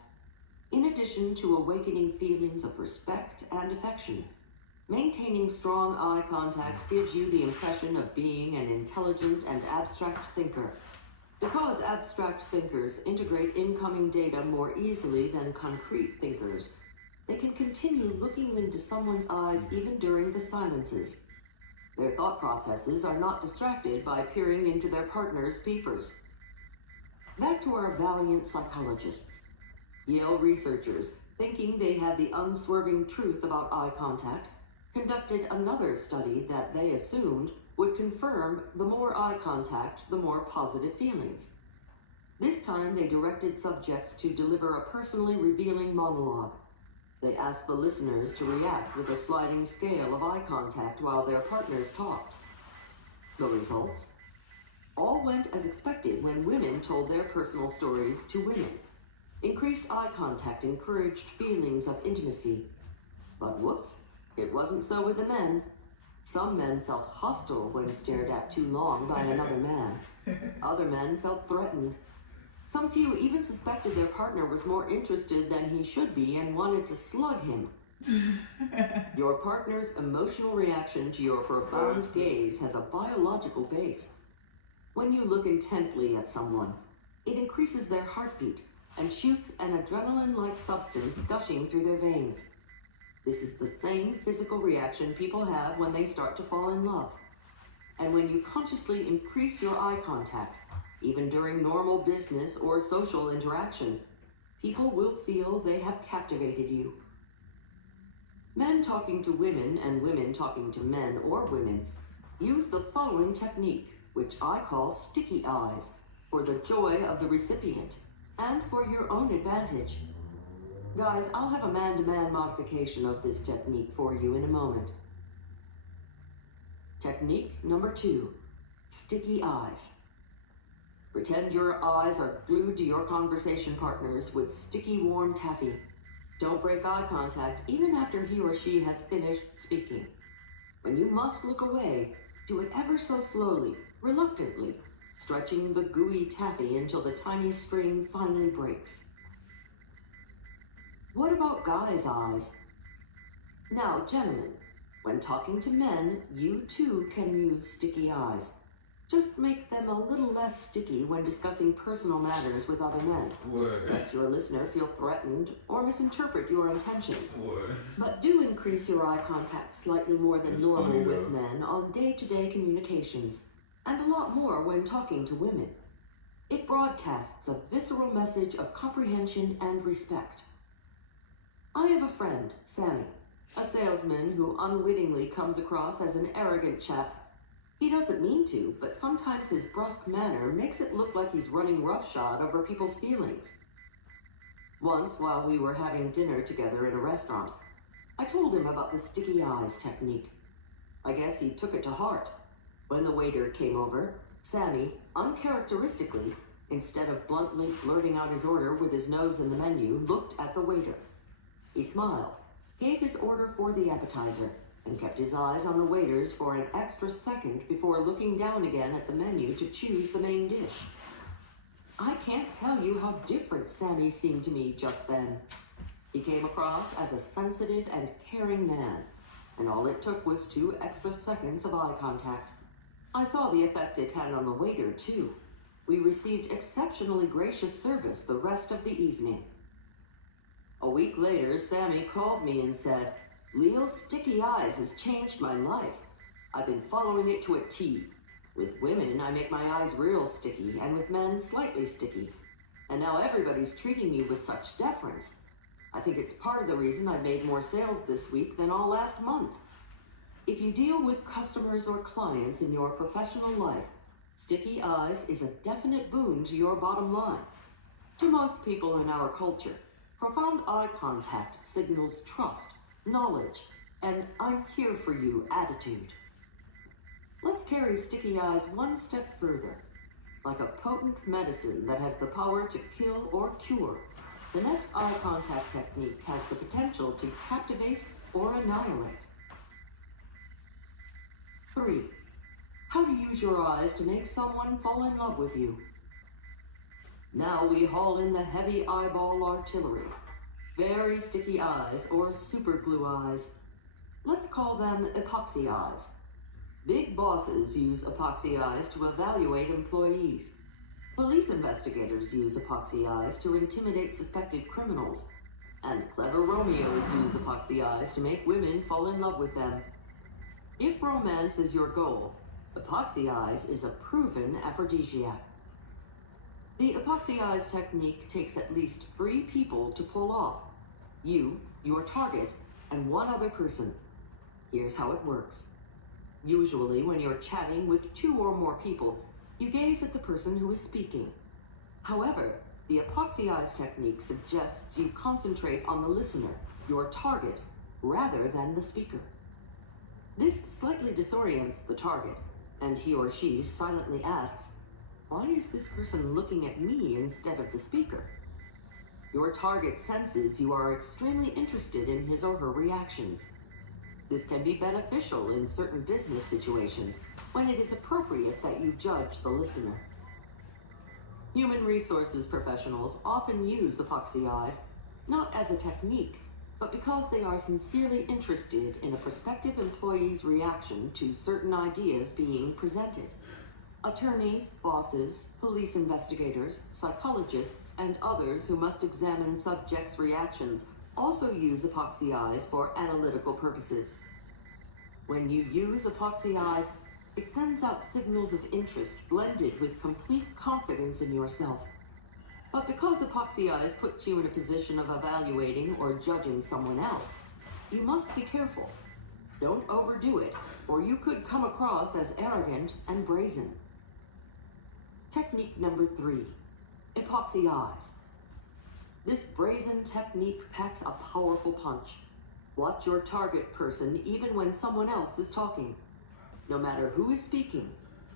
In addition to awakening feelings of respect and affection, maintaining strong eye contact gives you the impression of being an intelligent and abstract thinker. Because abstract thinkers integrate incoming data more easily than concrete thinkers, they can continue looking into someone's eyes even during the silences. Their thought processes are not distracted by peering into their partner's peepers. Back to our valiant psychologists. Yale researchers, thinking they had the unswerving truth about eye contact, conducted another study that they assumed would confirm the more eye contact, the more positive feelings. This time they directed subjects to deliver a personally revealing monologue. They asked the listeners to react with a sliding scale of eye contact while their partners talked. The results? All went as expected when women told their personal stories to women. Increased eye contact encouraged feelings of intimacy. But whoops, it wasn't so with the men. Some men felt hostile when stared at too long by another man. Other men felt threatened. Some few even suspected their partner was more interested than he should be and wanted to slug him. Your partner's emotional reaction to your profound gaze has a biological base. When you look intently at someone, it increases their heartbeat and shoots an adrenaline-like substance gushing through their veins. This is the same physical reaction people have when they start to fall in love. And when you consciously increase your eye contact, even during normal business or social interaction, people will feel they have captivated you. Men talking to women and women talking to men or women use the following technique, which I call sticky eyes, for the joy of the recipient and for your own advantage. Guys, I'll have a man-to-man modification of this technique for you in a moment. Technique number 2, sticky eyes. Pretend your eyes are glued to your conversation partners with sticky warm taffy. Don't break eye contact even after he or she has finished speaking. When you must look away, do it ever so slowly, reluctantly, stretching the gooey taffy until the tiny string finally breaks. What about guys' eyes? Now, gentlemen, when talking to men, you too can use sticky eyes. Just make them a little less sticky when discussing personal matters with other men, lest your listener feel threatened or misinterpret your intentions. But do increase your eye contact slightly more than normal with men on day-to-day communications, and a lot more when talking to women. It broadcasts a visceral message of comprehension and respect. I have a friend, Sammy, a salesman who unwittingly comes across as an arrogant chap. He doesn't mean to, but sometimes his brusque manner makes it look like he's running roughshod over people's feelings. Once, while we were having dinner together in a restaurant, I told him about the sticky eyes technique. I guess he took it to heart. When the waiter came over, Sammy, uncharacteristically, instead of bluntly blurting out his order with his nose in the menu, looked at the waiter. He smiled, gave his order for the appetizer, and kept his eyes on the waiters for an extra second before looking down again at the menu to choose the main dish. I can't tell you how different Sammy seemed to me just then. He came across as a sensitive and caring man, and all it took was 2 extra seconds of eye contact. I saw the effect it had on the waiter, too. We received exceptionally gracious service the rest of the evening. A week later, Sammy called me and said, "Leo's sticky eyes has changed my life. I've been following it to a T. With women, I make my eyes real sticky, and with men, slightly sticky. And now everybody's treating me with such deference. I think it's part of the reason I've made more sales this week than all last month." If you deal with customers or clients in your professional life, sticky eyes is a definite boon to your bottom line. To most people in our culture, profound eye contact signals trust, knowledge, and "I'm here for you" attitude. Let's carry sticky eyes one step further. Like a potent medicine that has the power to kill or cure, the next eye contact technique has the potential to captivate or annihilate. 3. How to use your eyes to make someone fall in love with you. Now we haul in the heavy eyeball artillery. Very sticky eyes, or super glue eyes. Let's call them epoxy eyes. Big bosses use epoxy eyes to evaluate employees. Police investigators use epoxy eyes to intimidate suspected criminals. And clever Romeos use epoxy eyes to make women fall in love with them. If romance is your goal, epoxy eyes is a proven aphrodisiac. The epoxy eyes technique takes at least 3 people to pull off. You, your target, and 1 other person. Here's how it works. Usually, when you're chatting with 2 or more people, you gaze at the person who is speaking. However, the epoxy eyes technique suggests you concentrate on the listener, your target, rather than the speaker. This slightly disorients the target, and he or she silently asks, "Why is this person looking at me instead of the speaker?" Your target senses you are extremely interested in his or her reactions. This can be beneficial in certain business situations when it is appropriate that you judge the listener. Human resources professionals often use epoxy eyes, not as a technique, but because they are sincerely interested in a prospective employee's reaction to certain ideas being presented. Attorneys, bosses, police investigators, psychologists, and others who must examine subjects' reactions also use epoxy eyes for analytical purposes. When you use epoxy eyes, it sends out signals of interest blended with complete confidence in yourself. But because epoxy eyes puts you in a position of evaluating or judging someone else, you must be careful. Don't overdo it, or you could come across as arrogant and brazen. Technique number 3, epoxy eyes. This brazen technique packs a powerful punch. Watch your target person even when someone else is talking. No matter who is speaking,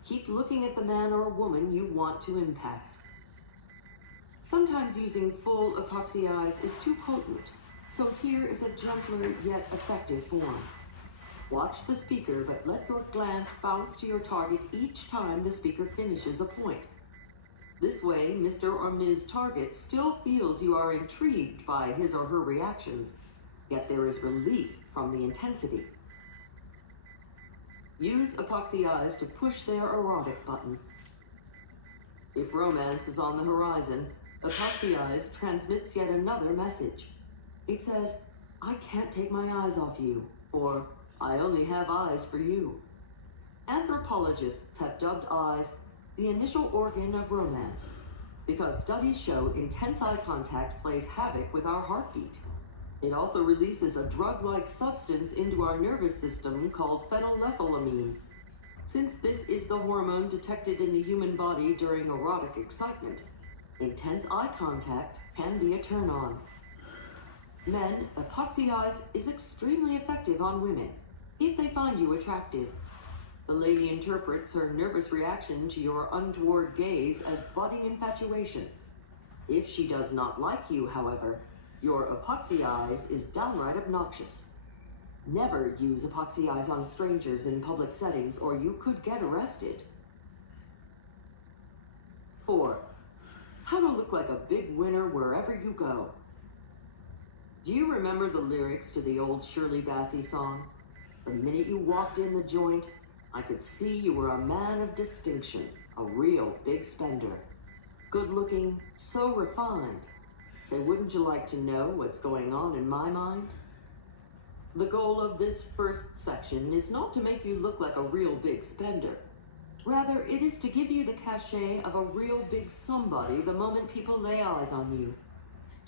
keep looking at the man or woman you want to impact. Sometimes using full epoxy eyes is too potent, so here is a gentler yet effective form. Watch the speaker, but let your glance bounce to your target each time the speaker finishes a point. This way, Mr. or Ms. Target still feels you are intrigued by his or her reactions, yet there is relief from the intensity. Use epoxy eyes to push their erotic button. If romance is on the horizon, epoxy eyes transmits yet another message. It says, "I can't take my eyes off you," or "I only have eyes for you." Anthropologists have dubbed eyes the initial organ of romance, because studies show intense eye contact plays havoc with our heartbeat. It also releases a drug-like substance into our nervous system called phenylethylamine. Since this is the hormone detected in the human body during erotic excitement, intense eye contact can be a turn-on. Men, epoxy eyes is extremely effective on women, if they find you attractive. The lady interprets her nervous reaction to your untoward gaze as budding infatuation. If she does not like you, however, your epoxy eyes is downright obnoxious. Never use epoxy eyes on strangers in public settings or you could get arrested. 4. How to look like a big winner wherever you go. Do you remember the lyrics to the old Shirley Bassey song? The minute you walked in the joint, I could see you were a man of distinction, a real big spender. Good looking, so refined. Say, wouldn't you like to know what's going on in my mind? The goal of this first section is not to make you look like a real big spender. Rather, it is to give you the cachet of a real big somebody the moment people lay eyes on you.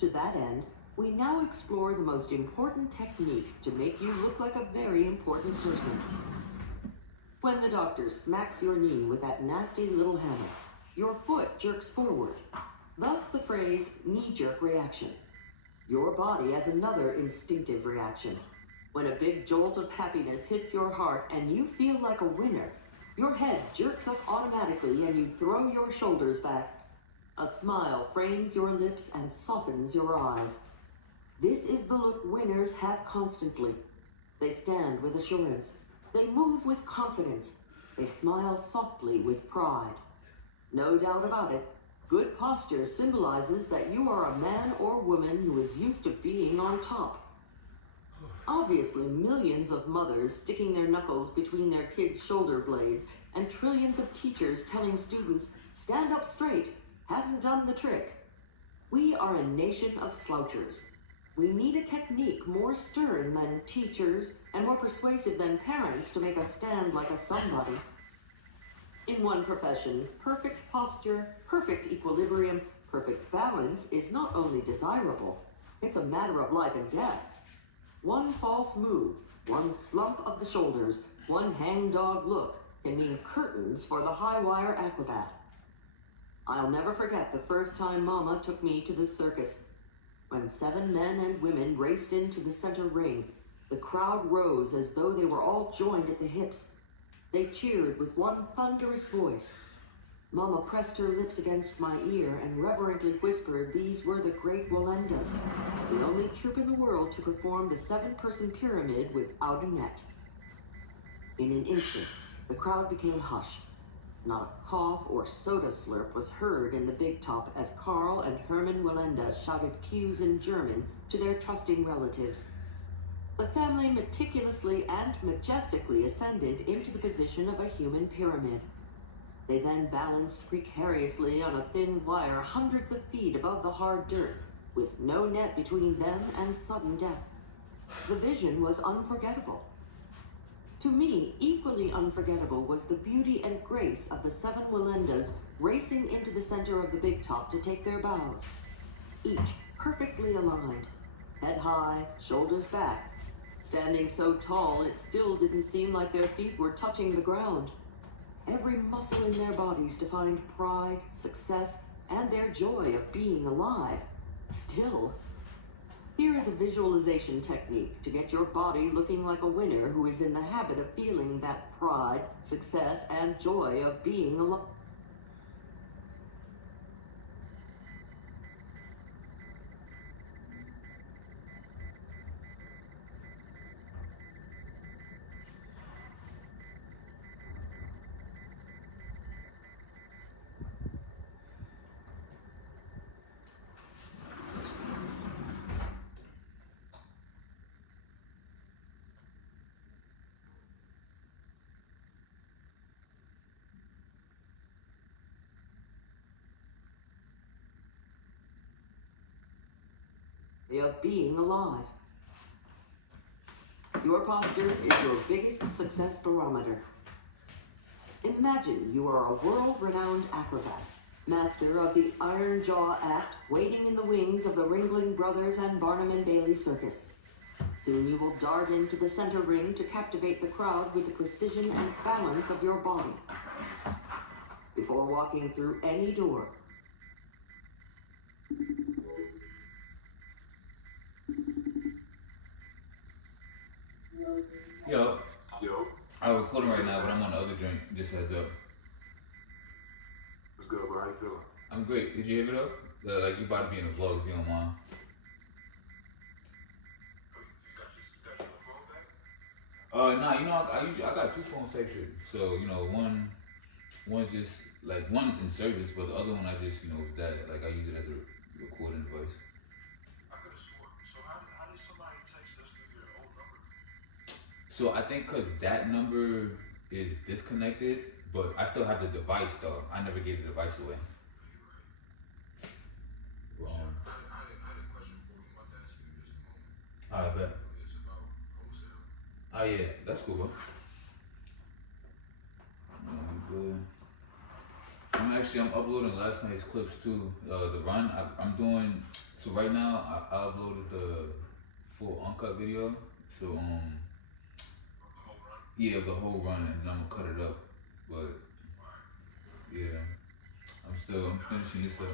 To that end, we now explore the most important technique to make you look like a very important person. When the doctor smacks your knee with that nasty little hammer, your foot jerks forward. Thus the phrase knee-jerk reaction. Your body has another instinctive reaction. When a big jolt of happiness hits your heart and you feel like a winner, your head jerks up automatically and you throw your shoulders back. A smile frames your lips and softens your eyes. This is the look winners have constantly. They stand with assurance. They move with confidence. They smile softly with pride. No doubt about it, good posture symbolizes that you are a man or woman who is used to being on top. Obviously, millions of mothers sticking their knuckles between their kids' shoulder blades and trillions of teachers telling students, stand up straight, hasn't done the trick. We are a nation of slouchers. We need a technique more stern than teachers and more persuasive than parents to make us stand like a somebody. In one profession, perfect posture, perfect equilibrium, perfect balance is not only desirable, it's a matter of life and death. One false move, one slump of the shoulders, one hangdog look can mean curtains for the high-wire acrobat. I'll never forget the first time Mama took me to the circus. When 7 men and women raced into the center ring, the crowd rose as though they were all joined at the hips. They cheered with one thunderous voice. Mama pressed her lips against my ear and reverently whispered these were the great Walendas, the only troupe in the world to perform the 7-person pyramid without a net. In an instant, the crowd became hushed. Not a cough or soda slurp was heard in the big top as Carl and Herman Walenda shouted cues in German to their trusting relatives. The family meticulously and majestically ascended into the position of a human pyramid. They then balanced precariously on a thin wire hundreds of feet above the hard dirt, with no net between them and sudden death. The vision was unforgettable. To me, equally unforgettable was the beauty and grace of the 7 Walendas racing into the center of the big top to take their bows. Each perfectly aligned, head high, shoulders back. Standing so tall, it still didn't seem like their feet were touching the ground. Every muscle in their bodies defined pride, success, and their joy of being alive. Still. Here is a visualization technique to get your body looking like a winner who is in the habit of feeling that pride, success, and joy of being alive. Of being alive. Your posture is your biggest success barometer. Imagine you are a world-renowned acrobat, master of the Iron Jaw Act, waiting in the wings of the Ringling Brothers and Barnum and Bailey Circus. Soon you will dart into the center ring to captivate the crowd with the precision and balance of your body. Before walking through any door, Yo, Yo, I'm recording right now, but I'm on the other drink. Just heads up. what's good, bro? How you feeling? I'm great. Did you hear it up? Like you about to be in a vlog if you don't mind. You got your phone back? Nah, you know, I got two phones type shit. So you know, one's just like one's in service, but the other one I just is that like I use it as a recording device. I could have sworn. So how did somebody text us through your old number? So I think because that number is disconnected, but I still have the device though. I never gave the device away. You're right. Well, I had a question for you. I'm about to ask you in just a moment. I bet. It's about wholesale. Oh yeah, that's cool, bro. Good. I'm uploading last night's clips too. The run I'm doing. So right now I uploaded the full uncut video. So The whole run. yeah, the whole run, and I'm gonna cut it up. But yeah, I'm finishing this up.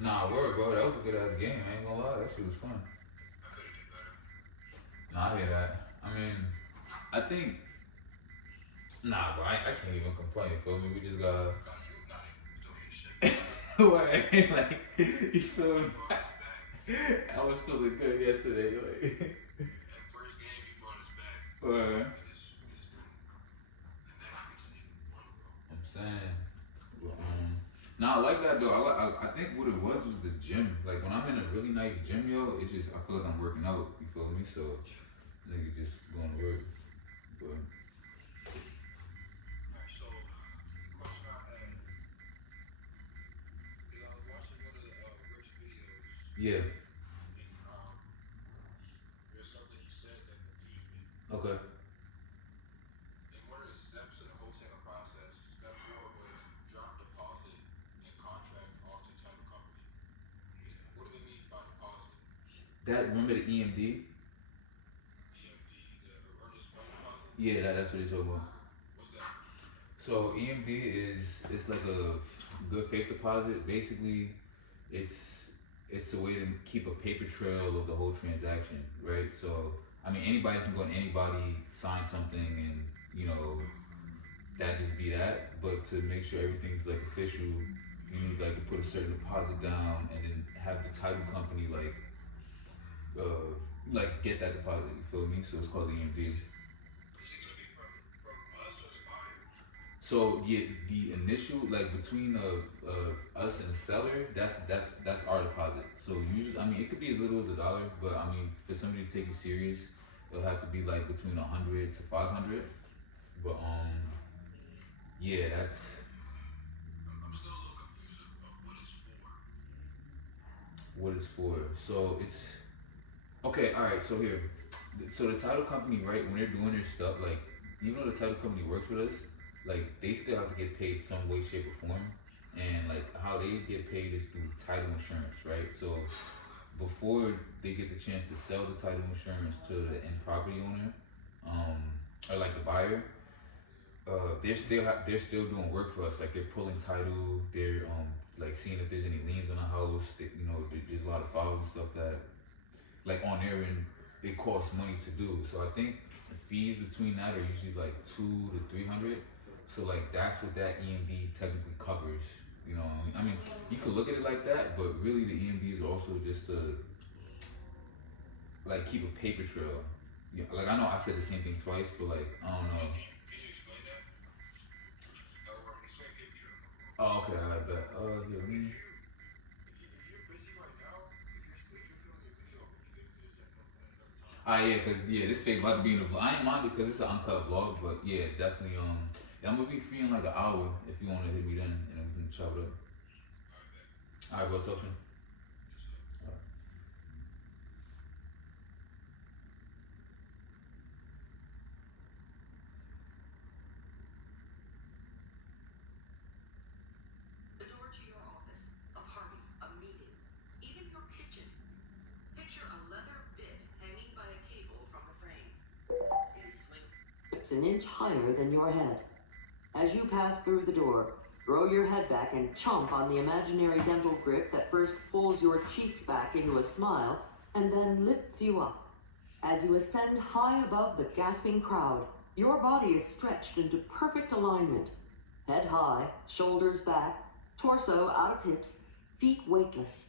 Nah, word, bro. That was a good ass game. I ain't gonna lie, that shit was fun. I could have did better. Nah, I hear that. I mean, I think. Nah, bro, I can't even complain. Feel me? We just got. No, you're not even doing shit. What? Like, you feel me? I was feeling good yesterday. Like, That first game, you brought us back. what? We just couldn't. The next week's team won, bro. I'm saying. But, nah, I like that though. I think what it was the gym. Like when I'm in a really nice gym, yo, it's just I feel like I'm working out. You feel me? So, nigga just going to work. But. Alright, so question I had, because I was watching one of the Rick's videos, Yeah. and there's something he said that confused me. Okay. In one of the steps in the wholesaling process, step 4 was drop deposit and contract off to title company. What do they mean by deposit? That remember the EMD? EMD, the earnest money deposit? Yeah, that's what it's talking about. What's that? So EMD it's like a good faith deposit. Basically, it's a way to keep a paper trail of the whole transaction, right? So I mean, anybody can go and anybody sign something, and that just be that. But to make sure everything's like official, you need like to put a certain deposit down, and then have the title company like get that deposit. You feel me? So it's called the EMD. Is it gonna be from us or the buyer? So yeah, the initial like between us and the seller, that's our deposit. So usually, I mean, it could be as little as $1, but I mean, for somebody to take you serious, it'll have to be like between 100 to 500. But yeah, that's I'm still a little confused of what it's for. what it's for. So it's okay. All right. So here, so the title company, right? When they're doing their stuff, like even though the title company works with us, like they still have to get paid some way, shape, or form. And like how they get paid is through title insurance, right? So before they get the chance to sell the title insurance to the end property owner, or like the buyer, they're still doing work for us. Like they're pulling title, they're like seeing if there's any liens on the house. There's a lot of files and stuff that like on their end it costs money to do. So I think the fees between that are usually like 200 to 300. So like that's what that EMD technically covers. You know, I mean, you could look at it like that, but really the EMD is also just to like keep a paper trail. Yeah, like I know I said the same thing twice, but like I don't know. Can you explain that? Explain paper trail. Oh, okay, I bet. Yeah, let me. If you're busy right now, if you're filming your video, can you get into this at another time? Yeah, cause this fake about to be in the vlog. I ain't mind because it's an uncut vlog, but yeah, definitely. I'm gonna be free in like an hour if you wanna hit me then, and then we can chop it up. Alright, bro, talk soon. The door to your office, a party, a meeting, even your kitchen. Picture a leather bit hanging by a cable from a frame. You swing. It's an inch higher than your head. As you pass through the door, throw your head back and chomp on the imaginary dental grip that first pulls your cheeks back into a smile and then lifts you up. As you ascend high above the gasping crowd, your body is stretched into perfect alignment. Head high, shoulders back, torso out of hips, feet weightless.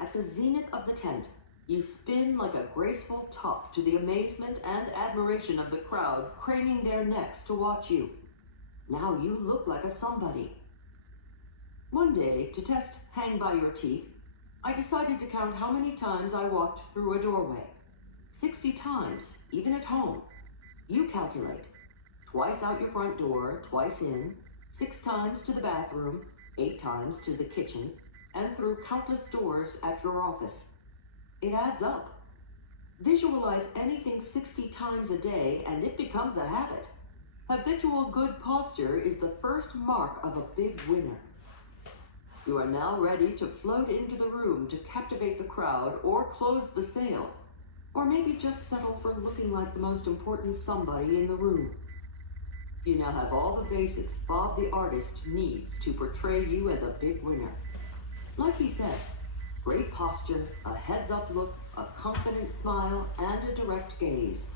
At the zenith of the tent, You spin like a graceful top to the amazement and admiration of the crowd craning their necks to watch you. Now you look like a somebody. One day, to test hang by your teeth, I decided to count how many times I walked through a doorway. 60 times, even at home. You calculate. Twice out your front door, twice in, 6 times to the bathroom, 8 times to the kitchen, and through countless doors at your office. It adds up. Visualize anything 60 times a day and it becomes a habit. Habitual good posture is the first mark of a big winner. You are now ready to float into the room to captivate the crowd or close the sale, or maybe just settle for looking like the most important somebody in the room. You now have all the basics Bob the artist needs to portray you as a big winner. Like he said, great posture, a heads-up look, a confident smile, and a direct gaze.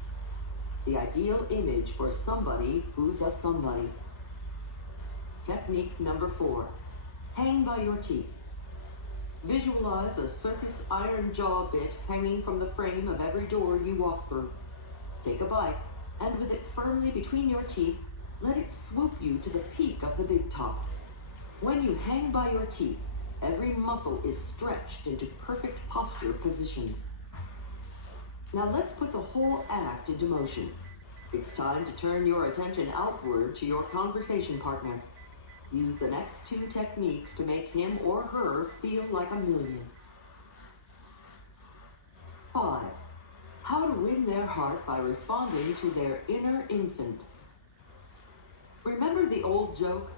The ideal image for somebody who's a somebody. Technique number 4. Hang by your teeth. Visualize a circus iron jaw bit hanging from the frame of every door you walk through. Take a bite, and with it firmly between your teeth, let it swoop you to the peak of the big top. When you hang by your teeth, every muscle is stretched into perfect posture position. Now let's put the whole act into motion. It's time to turn your attention outward to your conversation partner. Use the next 2 techniques to make him or her feel like a million. 5. How to win their heart by responding to their inner infant. Remember the old joke?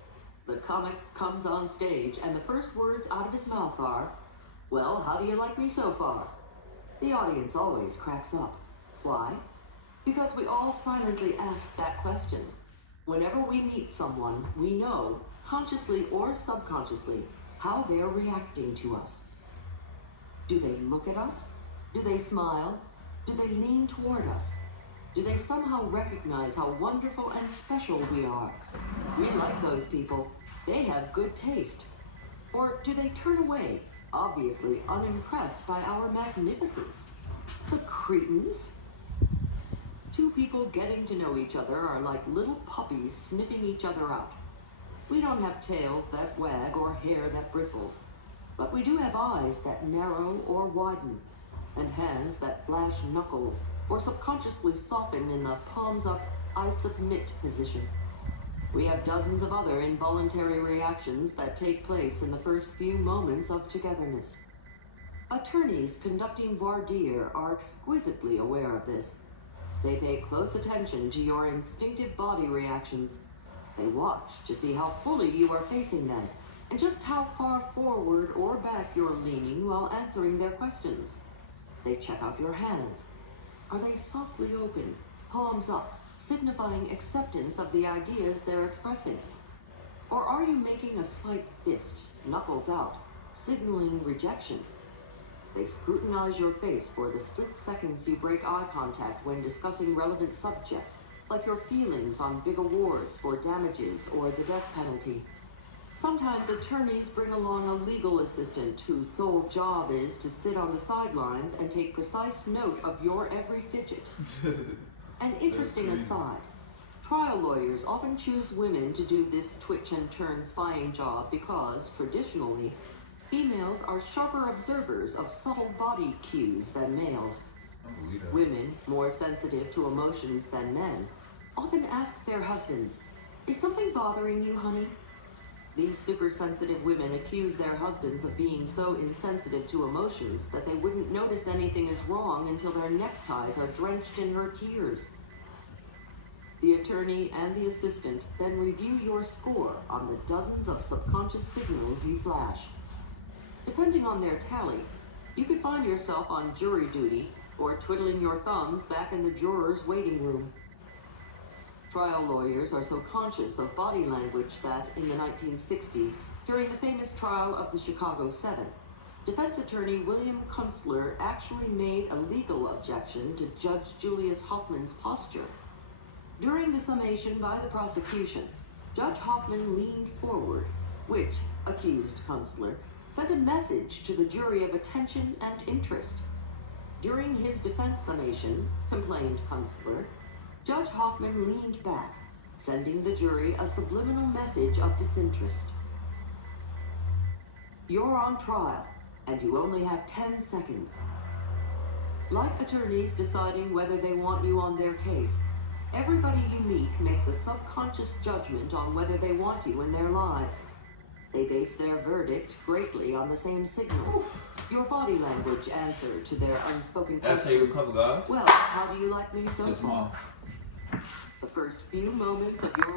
The comic comes on stage and the first words out of his mouth are, "Well, how do you like me so far?" The audience always cracks up. Why? Because we all silently ask that question. Whenever we meet someone, we know, consciously or subconsciously, how they're reacting to us. Do they look at us? Do they smile? Do they lean toward us? Do they somehow recognize how wonderful and special we are? We like those people. They have good taste. Or do they turn away, obviously unimpressed by our magnificence? The cretins! 2 people getting to know each other are like little puppies sniffing each other out. We don't have tails that wag or hair that bristles, but we do have eyes that narrow or widen, and hands that flash knuckles or subconsciously soften in the palms up, I submit position. We have dozens of other involuntary reactions that take place in the first few moments of togetherness. Attorneys conducting voir dire are exquisitely aware of this. They pay close attention to your instinctive body reactions. They watch to see how fully you are facing them, and just how far forward or back you're leaning while answering their questions. They check out your hands. Are they softly open, palms up, signifying acceptance of the ideas they're expressing? Or are you making a slight fist, knuckles out, signaling rejection? They scrutinize your face for the split seconds you break eye contact when discussing relevant subjects, like your feelings on big awards for damages or the death penalty. Sometimes attorneys bring along a legal assistant whose sole job is to sit on the sidelines and take precise note of your every fidget. An interesting aside, trial lawyers often choose women to do this twitch and turn spying job because, traditionally, females are sharper observers of subtle body cues than males. Women, more sensitive to emotions than men, often ask their husbands, "Is something bothering you, honey?" These super-sensitive women accuse their husbands of being so insensitive to emotions that they wouldn't notice anything is wrong until their neckties are drenched in her tears. The attorney and the assistant then review your score on the dozens of subconscious signals you flash. Depending on their tally, you could find yourself on jury duty or twiddling your thumbs back in the juror's waiting room. Trial lawyers are so conscious of body language that, in the 1960s, during the famous trial of the Chicago 7, defense attorney William Kunstler actually made a legal objection to Judge Julius Hoffman's posture. During the summation by the prosecution, Judge Hoffman leaned forward, which, accused Kunstler, sent a message to the jury of attention and interest. During his defense summation, complained Kunstler, Judge Hoffman leaned back, sending the jury a subliminal message of disinterest. You're on trial, and you only have 10 seconds. Like attorneys deciding whether they want you on their case, everybody you meet makes a subconscious judgment on whether they want you in their lives. They base their verdict greatly on the same signals. Your body language answer to their unspoken That's how you recover, guys. Well, how do you like me so Till far? tomorrow. The first few moments of your